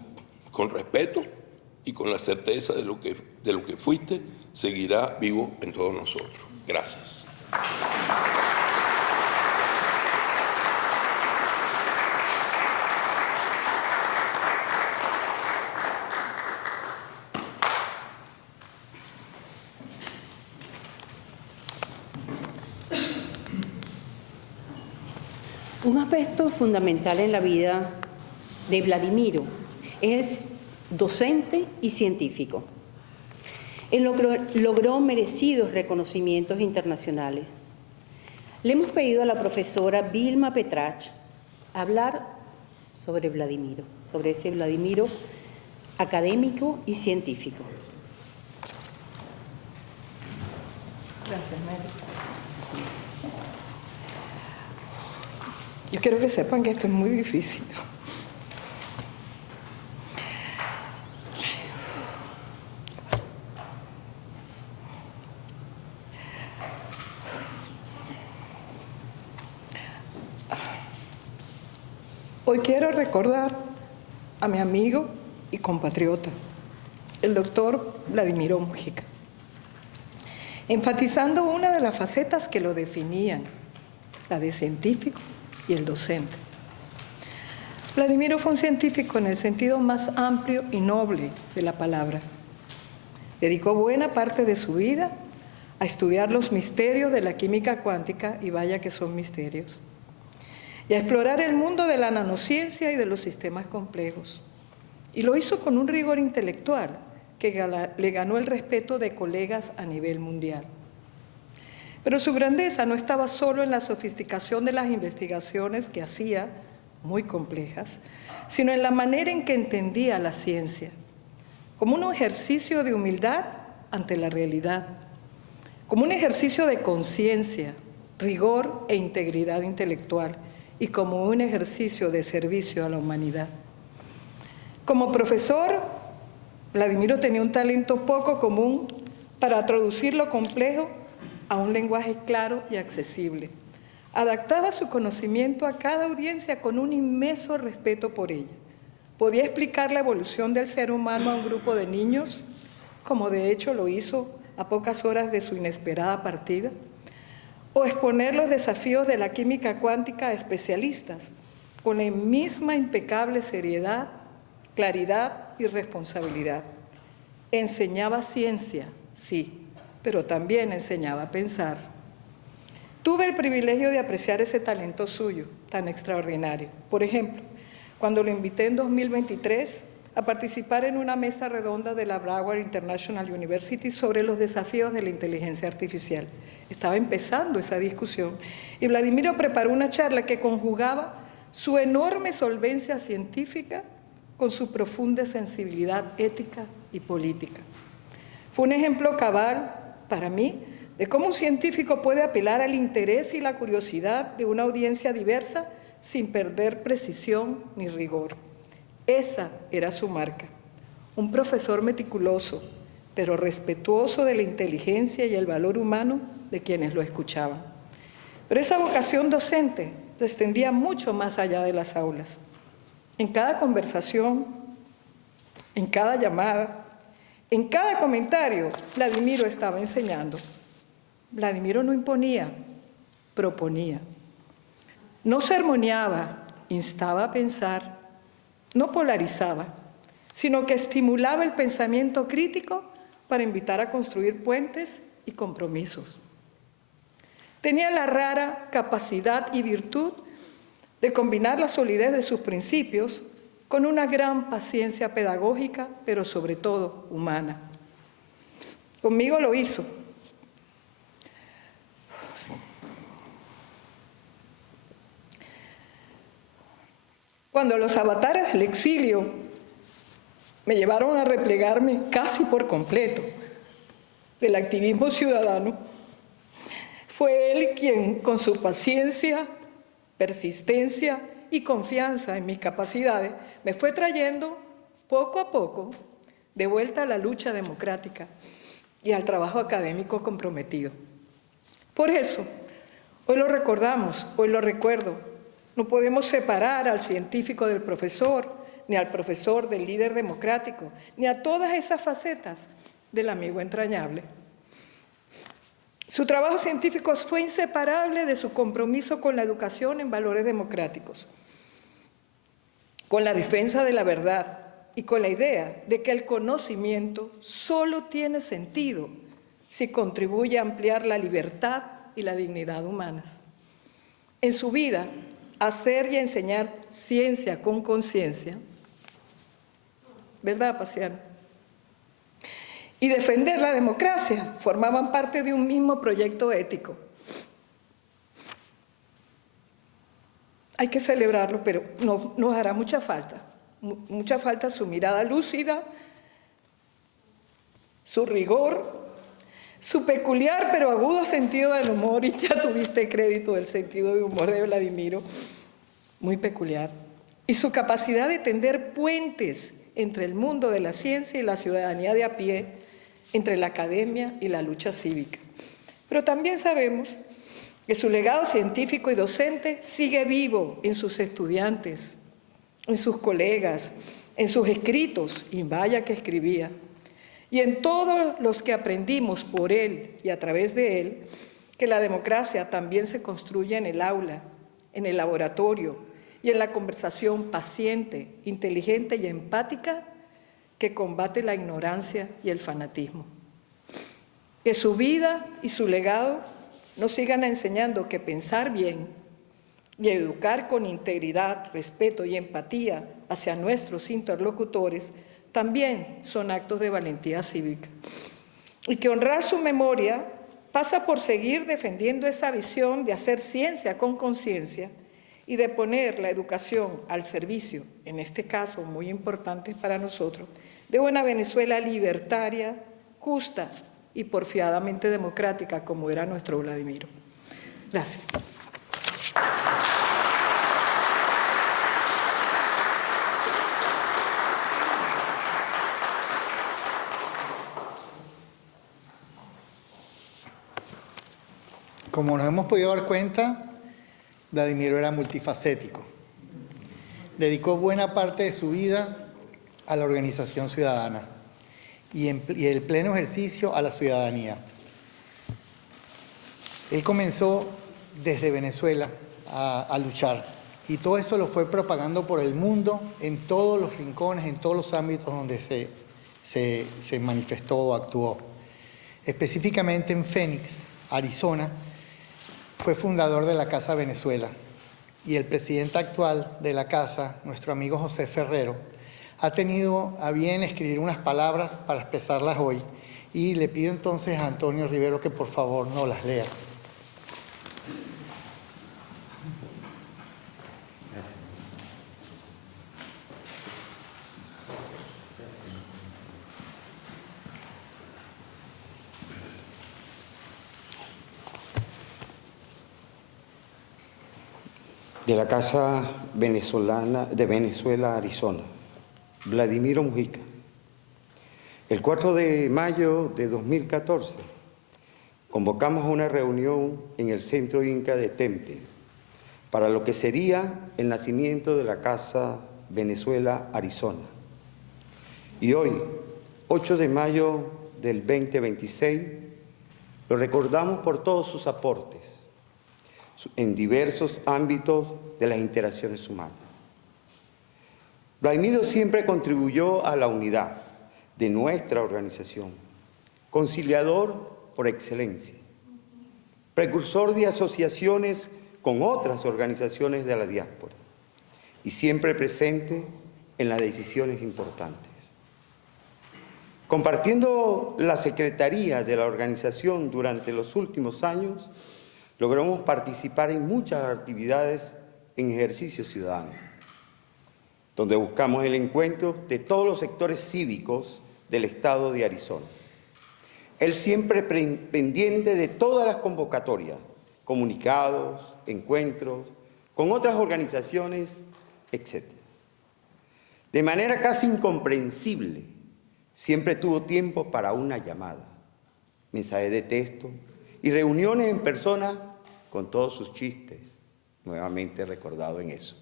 con respeto y con la certeza de lo que fuiste, seguirá vivo en todos nosotros. Gracias. Un aspecto fundamental en la vida de Vladimiro es docente y científico. Él logró merecidos reconocimientos internacionales. Le hemos pedido a la profesora Vilma Petrach hablar sobre Vladimiro, sobre ese Vladimiro académico y científico. Gracias, Mary. Yo quiero que sepan que esto es muy difícil. Hoy quiero recordar a mi amigo y compatriota, el doctor Vladimiro Mujica, enfatizando una de las facetas que lo definían, la de científico y el docente. Vladimiro fue un científico en el sentido más amplio y noble de la palabra. Dedicó buena parte de su vida a estudiar los misterios de la química cuántica, y vaya que son misterios, y a explorar el mundo de la nanociencia y de los sistemas complejos. Y lo hizo con un rigor intelectual que le ganó el respeto de colegas a nivel mundial. Pero su grandeza no estaba solo en la sofisticación de las investigaciones que hacía, muy complejas, sino en la manera en que entendía la ciencia, como un ejercicio de humildad ante la realidad, como un ejercicio de conciencia, rigor e integridad intelectual, y como un ejercicio de servicio a la humanidad. Como profesor, Vladimiro tenía un talento poco común para traducir lo complejo a un lenguaje claro y accesible. Adaptaba su conocimiento a cada audiencia con un inmenso respeto por ella. Podía explicar la evolución del ser humano a un grupo de niños, como de hecho lo hizo a pocas horas de su inesperada partida, o exponer los desafíos de la química cuántica a especialistas, con la misma impecable seriedad, claridad y responsabilidad. Enseñaba ciencia, sí, pero también enseñaba a pensar. Tuve el privilegio de apreciar ese talento suyo, tan extraordinario. Por ejemplo, cuando lo invité en 2023 a participar en una mesa redonda de la Broward International University sobre los desafíos de la inteligencia artificial. Estaba empezando esa discusión y Vladimiro preparó una charla que conjugaba su enorme solvencia científica con su profunda sensibilidad ética y política. Fue un ejemplo cabal, para mí, de cómo un científico puede apelar al interés y la curiosidad de una audiencia diversa sin perder precisión ni rigor. Esa era su marca. Un profesor meticuloso, pero respetuoso de la inteligencia y el valor humano de quienes lo escuchaban. Pero esa vocación docente se extendía mucho más allá de las aulas. En cada conversación, en cada llamada, en cada comentario, Vladimiro estaba enseñando. Vladimiro no imponía, proponía. No sermoneaba, instaba a pensar, no polarizaba, sino que estimulaba el pensamiento crítico para invitar a construir puentes y compromisos. Tenía la rara capacidad y virtud de combinar la solidez de sus principios con una gran paciencia pedagógica, pero sobre todo humana. Conmigo lo hizo. Cuando los avatares del exilio me llevaron a replegarme casi por completo del activismo ciudadano, fue él quien, con su paciencia, persistencia y confianza en mis capacidades, me fue trayendo poco a poco de vuelta a la lucha democrática y al trabajo académico comprometido. Por eso, hoy lo recordamos, hoy lo recuerdo. No podemos separar al científico del profesor, ni al profesor del líder democrático, ni a todas esas facetas del amigo entrañable. Su trabajo científico fue inseparable de su compromiso con la educación en valores democráticos, con la defensa de la verdad y con la idea de que el conocimiento solo tiene sentido si contribuye a ampliar la libertad y la dignidad humanas. En su vida, hacer y enseñar ciencia con conciencia, ¿verdad, Paciano? Y defender la democracia formaban parte de un mismo proyecto ético. Hay que celebrarlo, pero nos hará mucha falta su mirada lúcida, su rigor, su peculiar pero agudo sentido del humor, y ya tuviste crédito del sentido de humor de Vladimiro, muy peculiar, y su capacidad de tender puentes entre el mundo de la ciencia y la ciudadanía de a pie, entre la academia y la lucha cívica. Pero también sabemos que su legado científico y docente sigue vivo en sus estudiantes, en sus colegas, en sus escritos, y vaya que escribía, y en todos los que aprendimos por él y a través de él, que la democracia también se construye en el aula, en el laboratorio y en la conversación paciente, inteligente y empática que combate la ignorancia y el fanatismo. Que su vida y su legado nos sigan enseñando que pensar bien y educar con integridad, respeto y empatía hacia nuestros interlocutores también son actos de valentía cívica. Y que honrar su memoria pasa por seguir defendiendo esa visión de hacer ciencia con conciencia y de poner la educación al servicio, en este caso muy importante para nosotros, de una Venezuela libertaria, justa y porfiadamente democrática, como era nuestro Vladimiro. Gracias. Como nos hemos podido dar cuenta, Vladimiro era multifacético. Dedicó buena parte de su vida a la organización ciudadana y el pleno ejercicio a la ciudadanía. Él comenzó desde Venezuela a luchar y todo eso lo fue propagando por el mundo en todos los rincones, en todos los ámbitos donde se manifestó o actuó. Específicamente en Phoenix, Arizona, fue fundador de la Casa Venezuela y el presidente actual de la Casa, nuestro amigo José Ferrero, ha tenido a bien escribir unas palabras para expresarlas hoy y le pido entonces a Antonio Rivero que por favor nos las lea. De la Casa Venezolana de Venezuela, Arizona, Vladimiro Mujica. El 4 de mayo de 2014 convocamos una reunión en el Centro Inca de Tempe para lo que sería el nacimiento de la Casa Venezuela, Arizona. Y hoy, 8 de mayo del 2026, lo recordamos por todos sus aportes en diversos ámbitos de las interacciones humanas. Vladimiro siempre contribuyó a la unidad de nuestra organización, conciliador por excelencia, precursor de asociaciones con otras organizaciones de la diáspora y siempre presente en las decisiones importantes. Compartiendo la secretaría de la organización durante los últimos años, logramos participar en muchas actividades en ejercicio ciudadano, donde buscamos el encuentro de todos los sectores cívicos del estado de Arizona. Él siempre pendiente de todas las convocatorias, comunicados, encuentros, con otras organizaciones, etc. De manera casi incomprensible, siempre tuvo tiempo para una llamada, mensaje de texto, y reuniones en persona con todos sus chistes, nuevamente recordado en eso.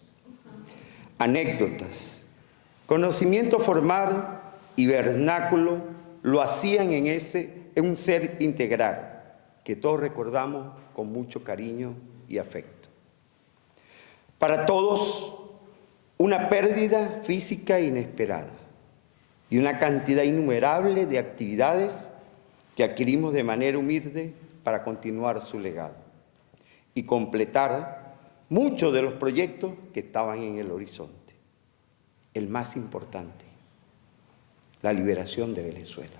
Anécdotas, conocimiento formal y vernáculo lo hacían en un ser integral que todos recordamos con mucho cariño y afecto. Para todos, una pérdida física inesperada y una cantidad innumerable de actividades que adquirimos de manera humilde para continuar su legado y completar muchos de los proyectos que estaban en el horizonte. El más importante, la liberación de Venezuela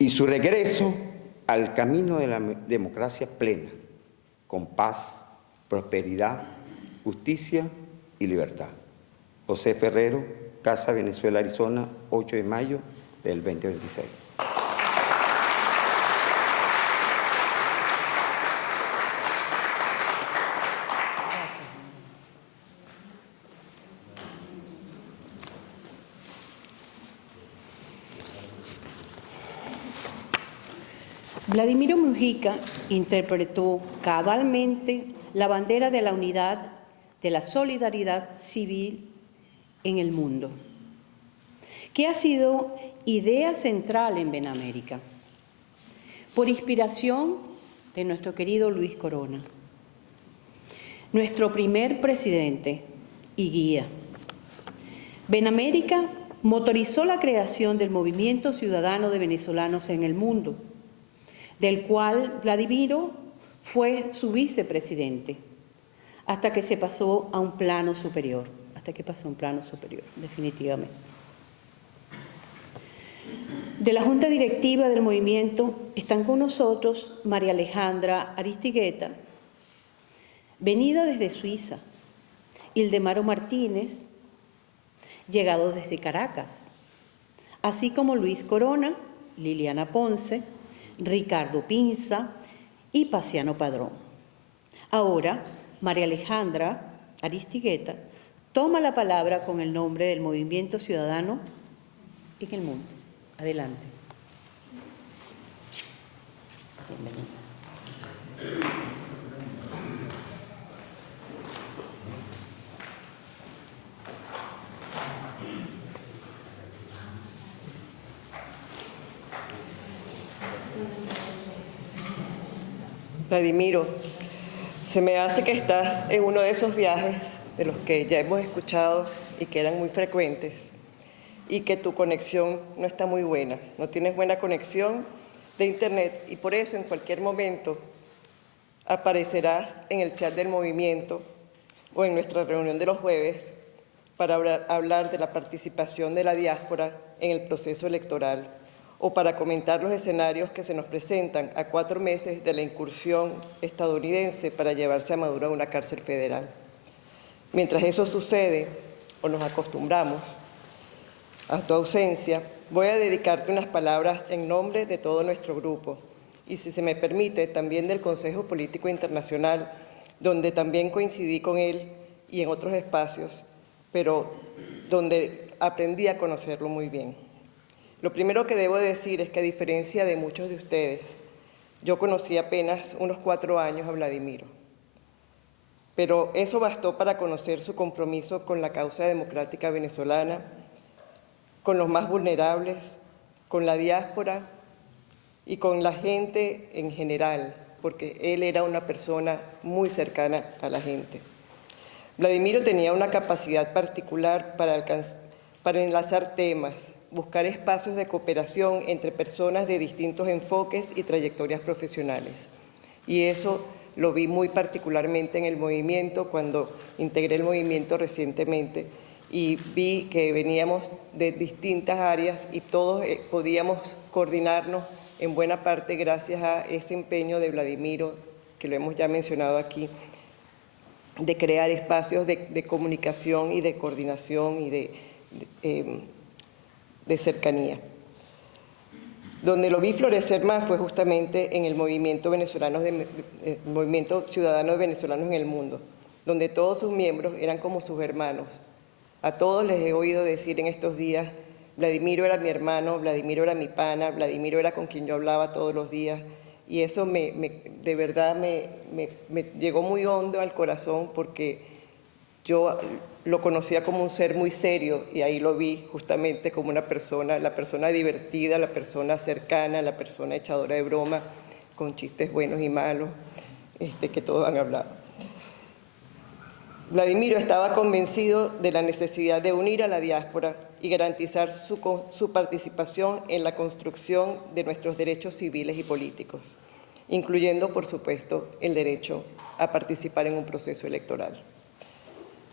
y su regreso al camino de la democracia plena, con paz, prosperidad, justicia y libertad. José Ferrero, Casa Venezuela, Arizona, 8 de mayo del 2026. Vladimiro Mujica interpretó cabalmente la bandera de la unidad, de la solidaridad civil en el mundo, que ha sido idea central en Benamérica, por inspiración de nuestro querido Luis Corona, nuestro primer presidente y guía. Benamérica motorizó la creación del Movimiento Ciudadano de Venezolanos en el mundo, del cual Vladimiro fue su vicepresidente, hasta que pasó a un plano superior, definitivamente. De la Junta Directiva del movimiento están con nosotros María Alejandra Aristigueta, venida desde Suiza, Ildemaro Martínez, llegado desde Caracas, así como Luis Corona, Liliana Ponce, Ricardo Pinza y Paciano Padrón. Ahora, María Alejandra Aristigueta toma la palabra con el nombre del Movimiento Ciudadano en el mundo. Adelante. Bienvenida. Vladimiro, se me hace que estás en uno de esos viajes de los que ya hemos escuchado y que eran muy frecuentes, y que tu conexión no está muy buena, no tienes buena conexión de internet y por eso en cualquier momento aparecerás en el chat del movimiento o en nuestra reunión de los jueves para hablar de la participación de la diáspora en el proceso electoral o para comentar los escenarios que se nos presentan a 4 meses de la incursión estadounidense para llevarse a Maduro a una cárcel federal. Mientras eso sucede, o nos acostumbramos a tu ausencia, voy a dedicarte unas palabras en nombre de todo nuestro grupo y, si se me permite, también del Consejo Político Internacional, donde también coincidí con él y en otros espacios, pero donde aprendí a conocerlo muy bien. Lo primero que debo decir es que, a diferencia de muchos de ustedes, yo conocí apenas unos 4 años a Vladimiro, pero eso bastó para conocer su compromiso con la causa democrática venezolana, con los más vulnerables, con la diáspora y con la gente en general, porque él era una persona muy cercana a la gente. Vladimiro tenía una capacidad particular para enlazar temas, buscar espacios de cooperación entre personas de distintos enfoques y trayectorias profesionales. Y eso lo vi muy particularmente en el movimiento, cuando integré el movimiento recientemente, y vi que veníamos de distintas áreas y todos podíamos coordinarnos en buena parte gracias a ese empeño de Vladimiro, que lo hemos ya mencionado aquí, de crear espacios de comunicación y de coordinación y de cercanía. Donde lo vi florecer más fue justamente en el movimiento ciudadano de venezolanos en el mundo, donde todos sus miembros eran como sus hermanos. A todos les he oído decir en estos días: Vladimiro era mi hermano, Vladimiro era mi pana, Vladimiro era con quien yo hablaba todos los días. Y eso de verdad me llegó muy hondo al corazón, porque yo lo conocía como un ser muy serio y ahí lo vi justamente como una persona, la persona divertida, la persona cercana, la persona echadora de broma, con chistes buenos y malos, que todos han hablado. Vladimiro estaba convencido de la necesidad de unir a la diáspora y garantizar su participación en la construcción de nuestros derechos civiles y políticos, incluyendo, por supuesto, el derecho a participar en un proceso electoral.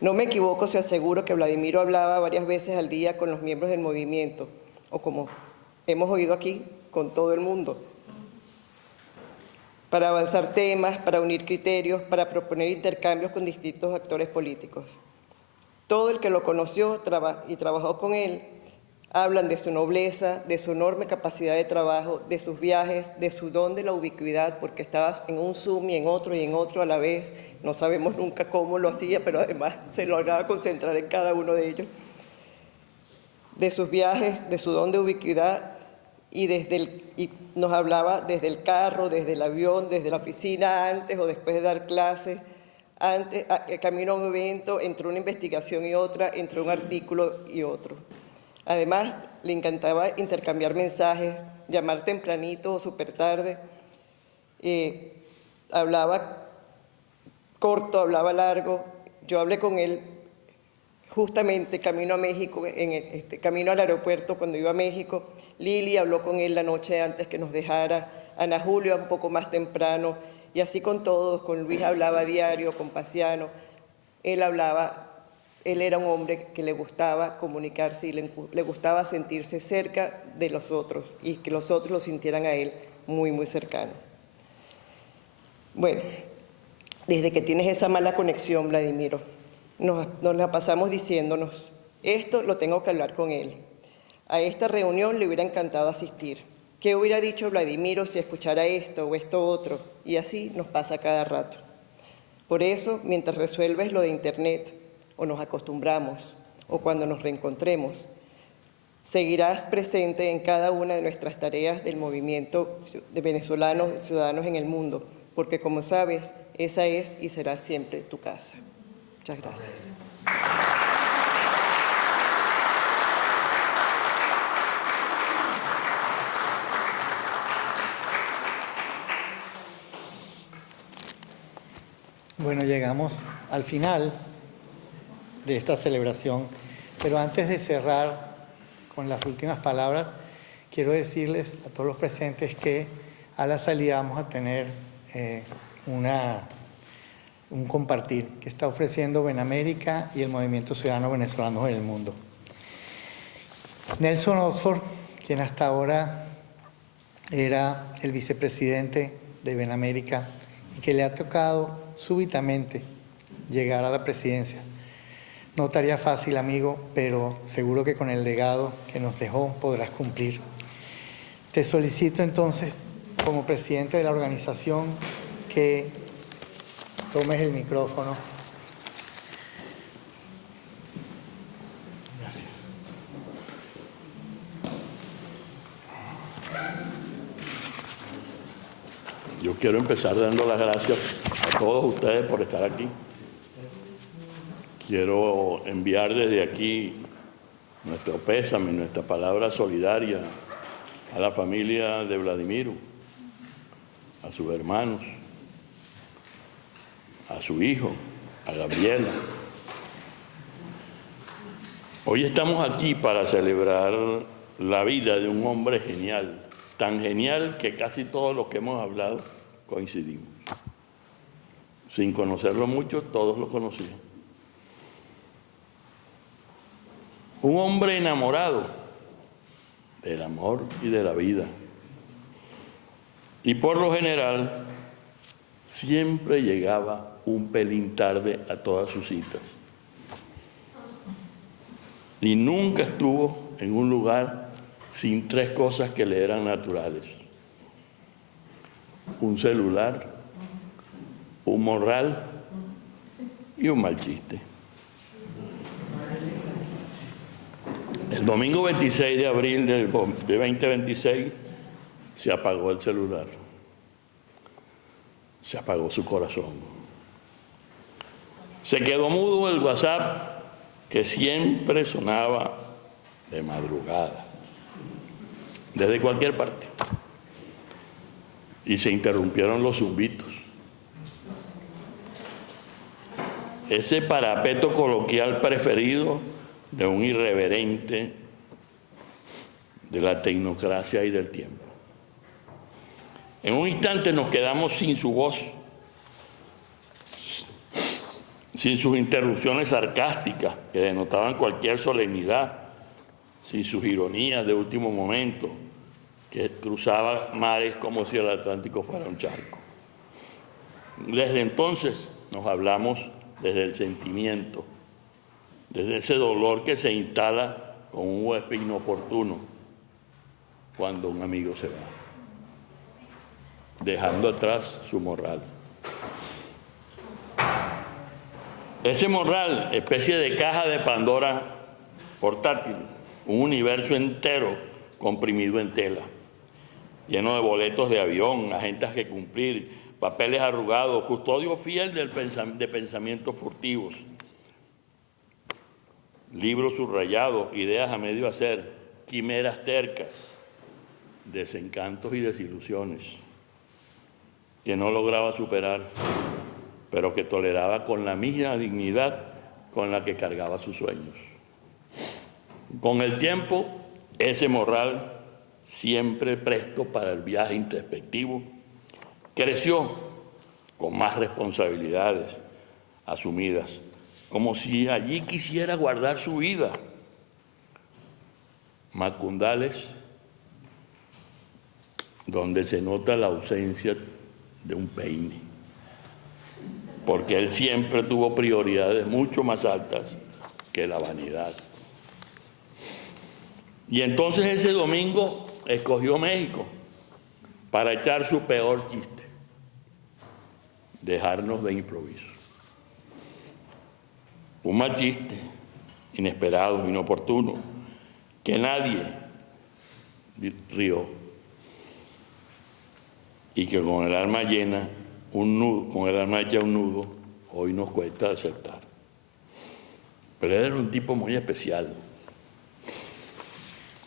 No me equivoco si aseguro que Vladimiro hablaba varias veces al día con los miembros del movimiento, o como hemos oído aquí, con todo el mundo, para avanzar temas, para unir criterios, para proponer intercambios con distintos actores políticos. Todo el que lo conoció y trabajó con él hablan de su nobleza, de su enorme capacidad de trabajo, de sus viajes, de su don de la ubicuidad, porque estabas en un Zoom y en otro a la vez. No sabemos nunca cómo lo hacía, pero además se lograba concentrar en cada uno de ellos. De sus viajes, de su don de ubicuidad, y nos hablaba desde el carro, desde el avión, desde la oficina, antes o después de dar clases, camino a un evento, entre una investigación y otra, entre un artículo y otro. Además, le encantaba intercambiar mensajes, llamar tempranito o súper tarde. Hablaba corto, hablaba largo. Yo hablé con él justamente camino a México, camino al aeropuerto cuando iba a México. Lili habló con él la noche antes que nos dejara, Ana Julia un poco más temprano, y así con todos. Con Luis hablaba a diario, con Paciano. Él era un hombre que le gustaba comunicarse y le gustaba sentirse cerca de los otros y que los otros lo sintieran a él muy, muy cercano. Bueno, desde que tienes esa mala conexión, Vladimiro, nos la pasamos diciéndonos: esto lo tengo que hablar con él. A esta reunión le hubiera encantado asistir. ¿Qué hubiera dicho Vladimiro si escuchara esto o esto otro? Y así nos pasa cada rato. Por eso, mientras resuelves lo de Internet, o nos acostumbramos, o cuando nos reencontremos, seguirás presente en cada una de nuestras tareas del movimiento de venezolanos, ciudadanos en el mundo, porque, como sabes, esa es y será siempre tu casa. Muchas gracias. Bueno, llegamos al final de esta celebración, pero antes de cerrar con las últimas palabras, quiero decirles a todos los presentes que a la salida vamos a tener un compartir que está ofreciendo Benamérica y el Movimiento Ciudadano Venezolano en el Mundo. Nelson Oxford, quien hasta ahora era el vicepresidente de Benamérica y que le ha tocado súbitamente llegar a la presidencia. No tarea fácil, amigo, pero seguro que con el legado que nos dejó podrás cumplir. Te solicito entonces, como presidente de la organización, que tomes el micrófono. Gracias. Yo quiero empezar dando las gracias a todos ustedes por estar aquí. Quiero enviar desde aquí nuestro pésame, nuestra palabra solidaria a la familia de Vladimiro, a sus hermanos, a su hijo, a Gabriela. Hoy estamos aquí para celebrar la vida de un hombre genial, tan genial que casi todos los que hemos hablado coincidimos. Sin conocerlo mucho, todos lo conocían. Un hombre enamorado del amor y de la vida. Y por lo general, siempre llegaba un pelín tarde a todas sus citas. Y nunca estuvo en un lugar sin tres cosas que le eran naturales: un celular, un morral y un mal chiste. El domingo 26 de abril de 2026 se apagó el celular, se apagó su corazón. Se quedó mudo el WhatsApp que siempre sonaba de madrugada, desde cualquier parte. Y se interrumpieron los zumbitos. Ese parapeto coloquial preferido de un irreverente de la tecnocracia y del tiempo. En un instante nos quedamos sin su voz, sin sus interrupciones sarcásticas que denotaban cualquier solemnidad, sin sus ironías de último momento que cruzaba mares como si el Atlántico fuera un charco. Desde entonces nos hablamos desde el sentimiento, desde ese dolor que se instala con un huésped inoportuno cuando un amigo se va, dejando atrás su morral. Ese morral, especie de caja de Pandora portátil, un universo entero comprimido en tela, lleno de boletos de avión, agendas que cumplir, papeles arrugados, custodio fiel de pensamientos furtivos, libros subrayados, ideas a medio hacer, quimeras tercas, desencantos y desilusiones que no lograba superar, pero que toleraba con la misma dignidad con la que cargaba sus sueños. Con el tiempo, ese morral, siempre presto para el viaje introspectivo, creció con más responsabilidades asumidas, como si allí quisiera guardar su vida. Macundales, donde se nota la ausencia de un peine, porque él siempre tuvo prioridades mucho más altas que la vanidad. Y entonces ese domingo escogió México para echar su peor chiste, dejarnos de improviso. Un mal chiste, inesperado, inoportuno, que nadie rió y que con el alma llena, con el alma hecha un nudo, hoy nos cuesta aceptar. Pero él era un tipo muy especial.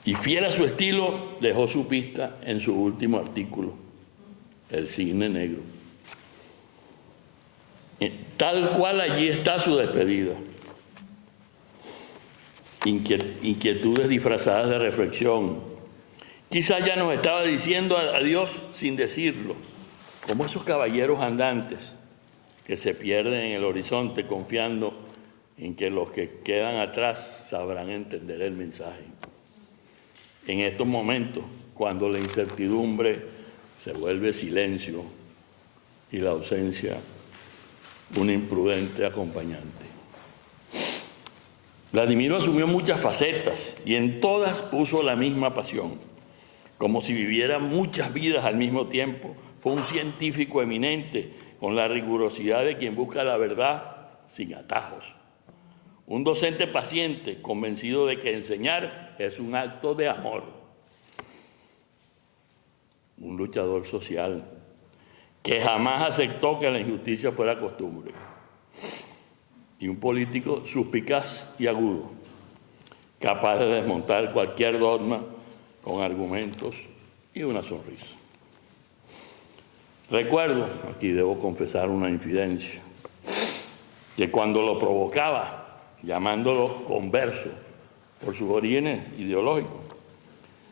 Y fiel a su estilo, dejó su pista en su último artículo, El Cisne Negro. Tal cual allí está su despedida. Inquietudes disfrazadas de reflexión. Quizás ya nos estaba diciendo adiós sin decirlo, como esos caballeros andantes que se pierden en el horizonte confiando en que los que quedan atrás sabrán entender el mensaje. En estos momentos, cuando la incertidumbre se vuelve silencio y la ausencia un imprudente acompañante. Vladimiro asumió muchas facetas y en todas puso la misma pasión, como si viviera muchas vidas al mismo tiempo. Fue un científico eminente, con la rigurosidad de quien busca la verdad sin atajos. Un docente paciente, convencido de que enseñar es un acto de amor. Un luchador social, que jamás aceptó que la injusticia fuera costumbre. Y un político suspicaz y agudo, capaz de desmontar cualquier dogma con argumentos y una sonrisa. Recuerdo, aquí debo confesar una infidencia, que cuando lo provocaba, llamándolo converso por sus orígenes ideológicos,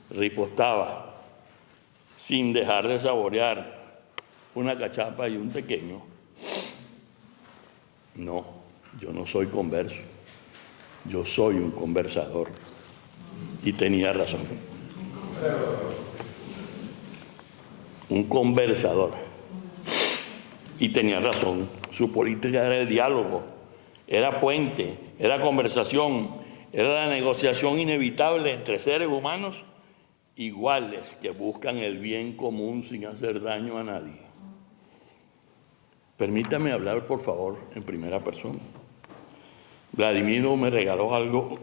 ripostaba, sin dejar de saborear una cachapa y un pequeño. No, yo no soy converso, yo soy un conversador. Y tenía razón. Un conversador. Y tenía razón. Su política era el diálogo, era puente, era conversación, era la negociación inevitable entre seres humanos iguales que buscan el bien común sin hacer daño a nadie. Permítame hablar, por favor, en primera persona. Vladimiro me regaló algo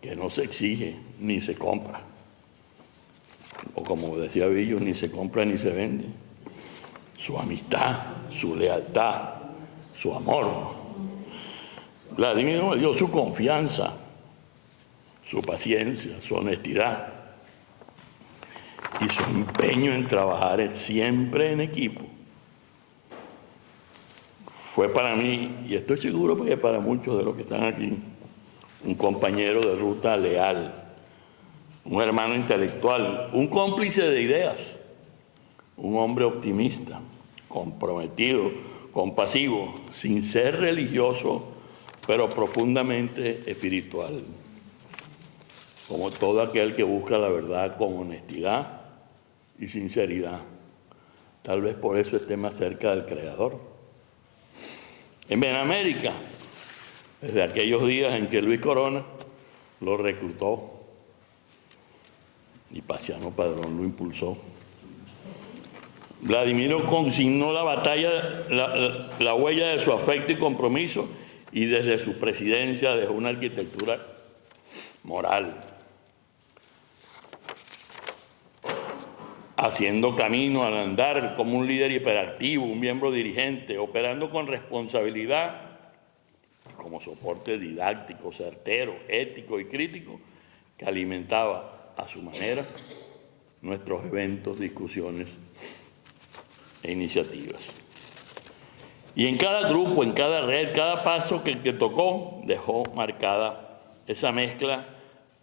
que no se exige ni se compra. O como decía Billo, ni se compra ni se vende. Su amistad, su lealtad, su amor. Vladimiro me dio su confianza, su paciencia, su honestidad y su empeño en trabajar siempre en equipo. Fue para mí, y estoy seguro que para muchos de los que están aquí, un compañero de ruta leal, un hermano intelectual, un cómplice de ideas, un hombre optimista, comprometido, compasivo, sin ser religioso, pero profundamente espiritual, como todo aquel que busca la verdad con honestidad y sinceridad. Tal vez por eso esté más cerca del Creador. En Benamérica, desde aquellos días en que Luis Corona lo reclutó y Paciano Padrón lo impulsó, Vladimiro consignó la batalla, la huella de su afecto y compromiso, y desde su presidencia dejó una arquitectura moral, haciendo camino al andar como un líder hiperactivo, un miembro dirigente, operando con responsabilidad como soporte didáctico, certero, ético y crítico, que alimentaba a su manera nuestros eventos, discusiones e iniciativas. Y en cada grupo, en cada red, cada paso que tocó, dejó marcada esa mezcla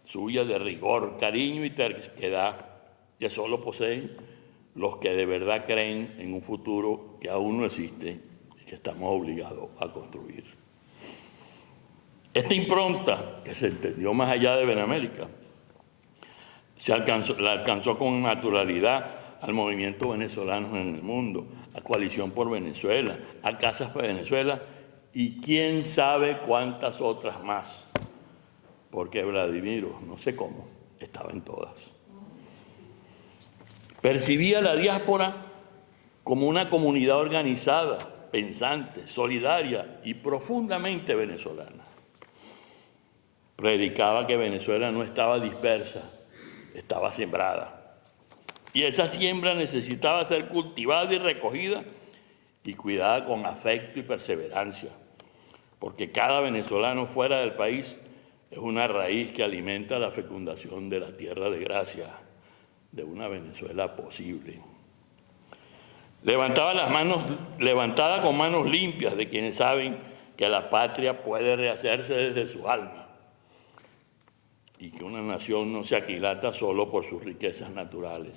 suya de rigor, cariño y terquedad que solo poseen los que de verdad creen en un futuro que aún no existe y que estamos obligados a construir. Esta impronta, que se entendió más allá de Benamérica, la alcanzó con naturalidad al movimiento venezolano en el mundo, a Coalición por Venezuela, a Casas por Venezuela y quién sabe cuántas otras más, porque Vladimiro, no sé cómo, estaba en todas. Percibía la diáspora como una comunidad organizada, pensante, solidaria y profundamente venezolana. Predicaba que Venezuela no estaba dispersa, estaba sembrada. Y esa siembra necesitaba ser cultivada y recogida y cuidada con afecto y perseverancia, porque cada venezolano fuera del país es una raíz que alimenta la fecundación de la tierra de gracia, de una Venezuela posible. levantada con manos limpias de quienes saben que la patria puede rehacerse desde su alma y que una nación no se aquilata solo por sus riquezas naturales,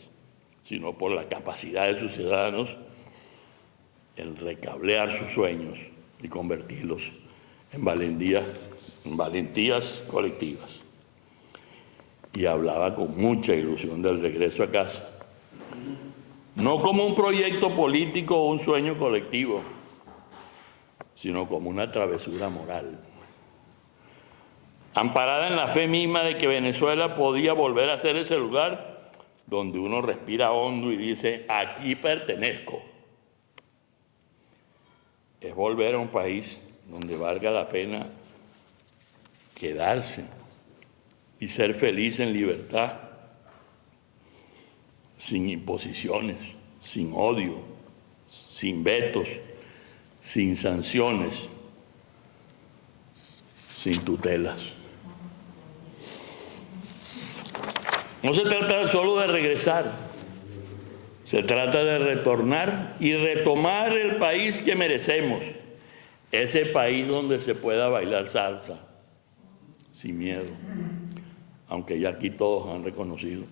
sino por la capacidad de sus ciudadanos en recablear sus sueños y convertirlos en valentías colectivas. Y hablaba con mucha ilusión del regreso a casa, no como un proyecto político o un sueño colectivo, sino como una travesura moral, amparada en la fe misma de que Venezuela podía volver a ser ese lugar donde uno respira hondo y dice, aquí pertenezco. Es volver a un país donde valga la pena quedarse y ser feliz en libertad, sin imposiciones, sin odio, sin vetos, sin sanciones, sin tutelas. No se trata solo de regresar, se trata de retornar y retomar el país que merecemos, ese país donde se pueda bailar salsa, sin miedo, aunque ya aquí todos han reconocido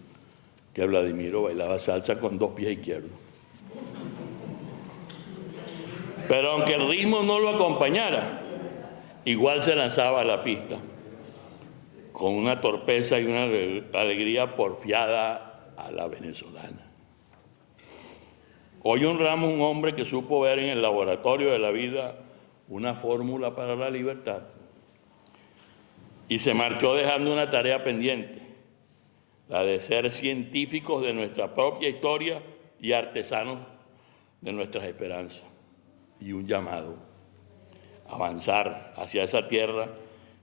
que Vladimiro bailaba salsa con 2 pies izquierdos. Pero aunque el ritmo no lo acompañara, igual se lanzaba a la pista, con una torpeza y una alegría porfiada a la venezolana. Hoy honramos a un hombre que supo ver en el laboratorio de la vida una fórmula para la libertad y se marchó dejando una tarea pendiente, la de ser científicos de nuestra propia historia y artesanos de nuestras esperanzas, y un llamado a avanzar hacia esa tierra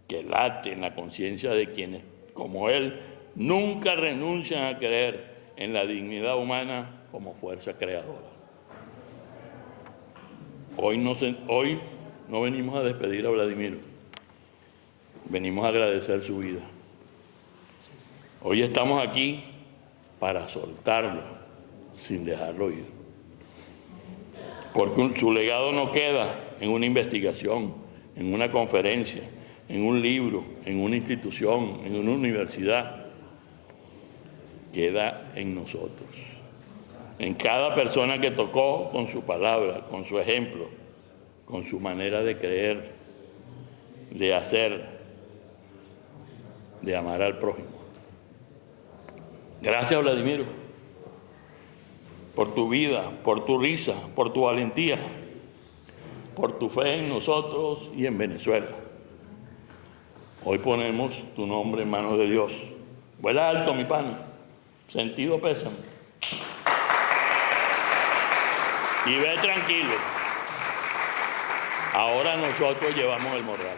que late en la conciencia de quienes, como él, nunca renuncian a creer en la dignidad humana como fuerza creadora. Hoy no venimos a despedir a Vladimiro, venimos a agradecer su vida. Hoy estamos aquí para soltarlo sin dejarlo ir. Porque su legado no queda en una investigación, en una conferencia, en un libro, en una institución, en una universidad. Queda en nosotros, en cada persona que tocó con su palabra, con su ejemplo, con su manera de creer, de hacer, de amar al prójimo. Gracias, Vladimiro, por tu vida, por tu risa, por tu valentía, por tu fe en nosotros y en Venezuela. Hoy ponemos tu nombre en manos de Dios. Vuela alto, mi pana. Sentido pésame. Y ve tranquilo. Ahora nosotros llevamos el morral.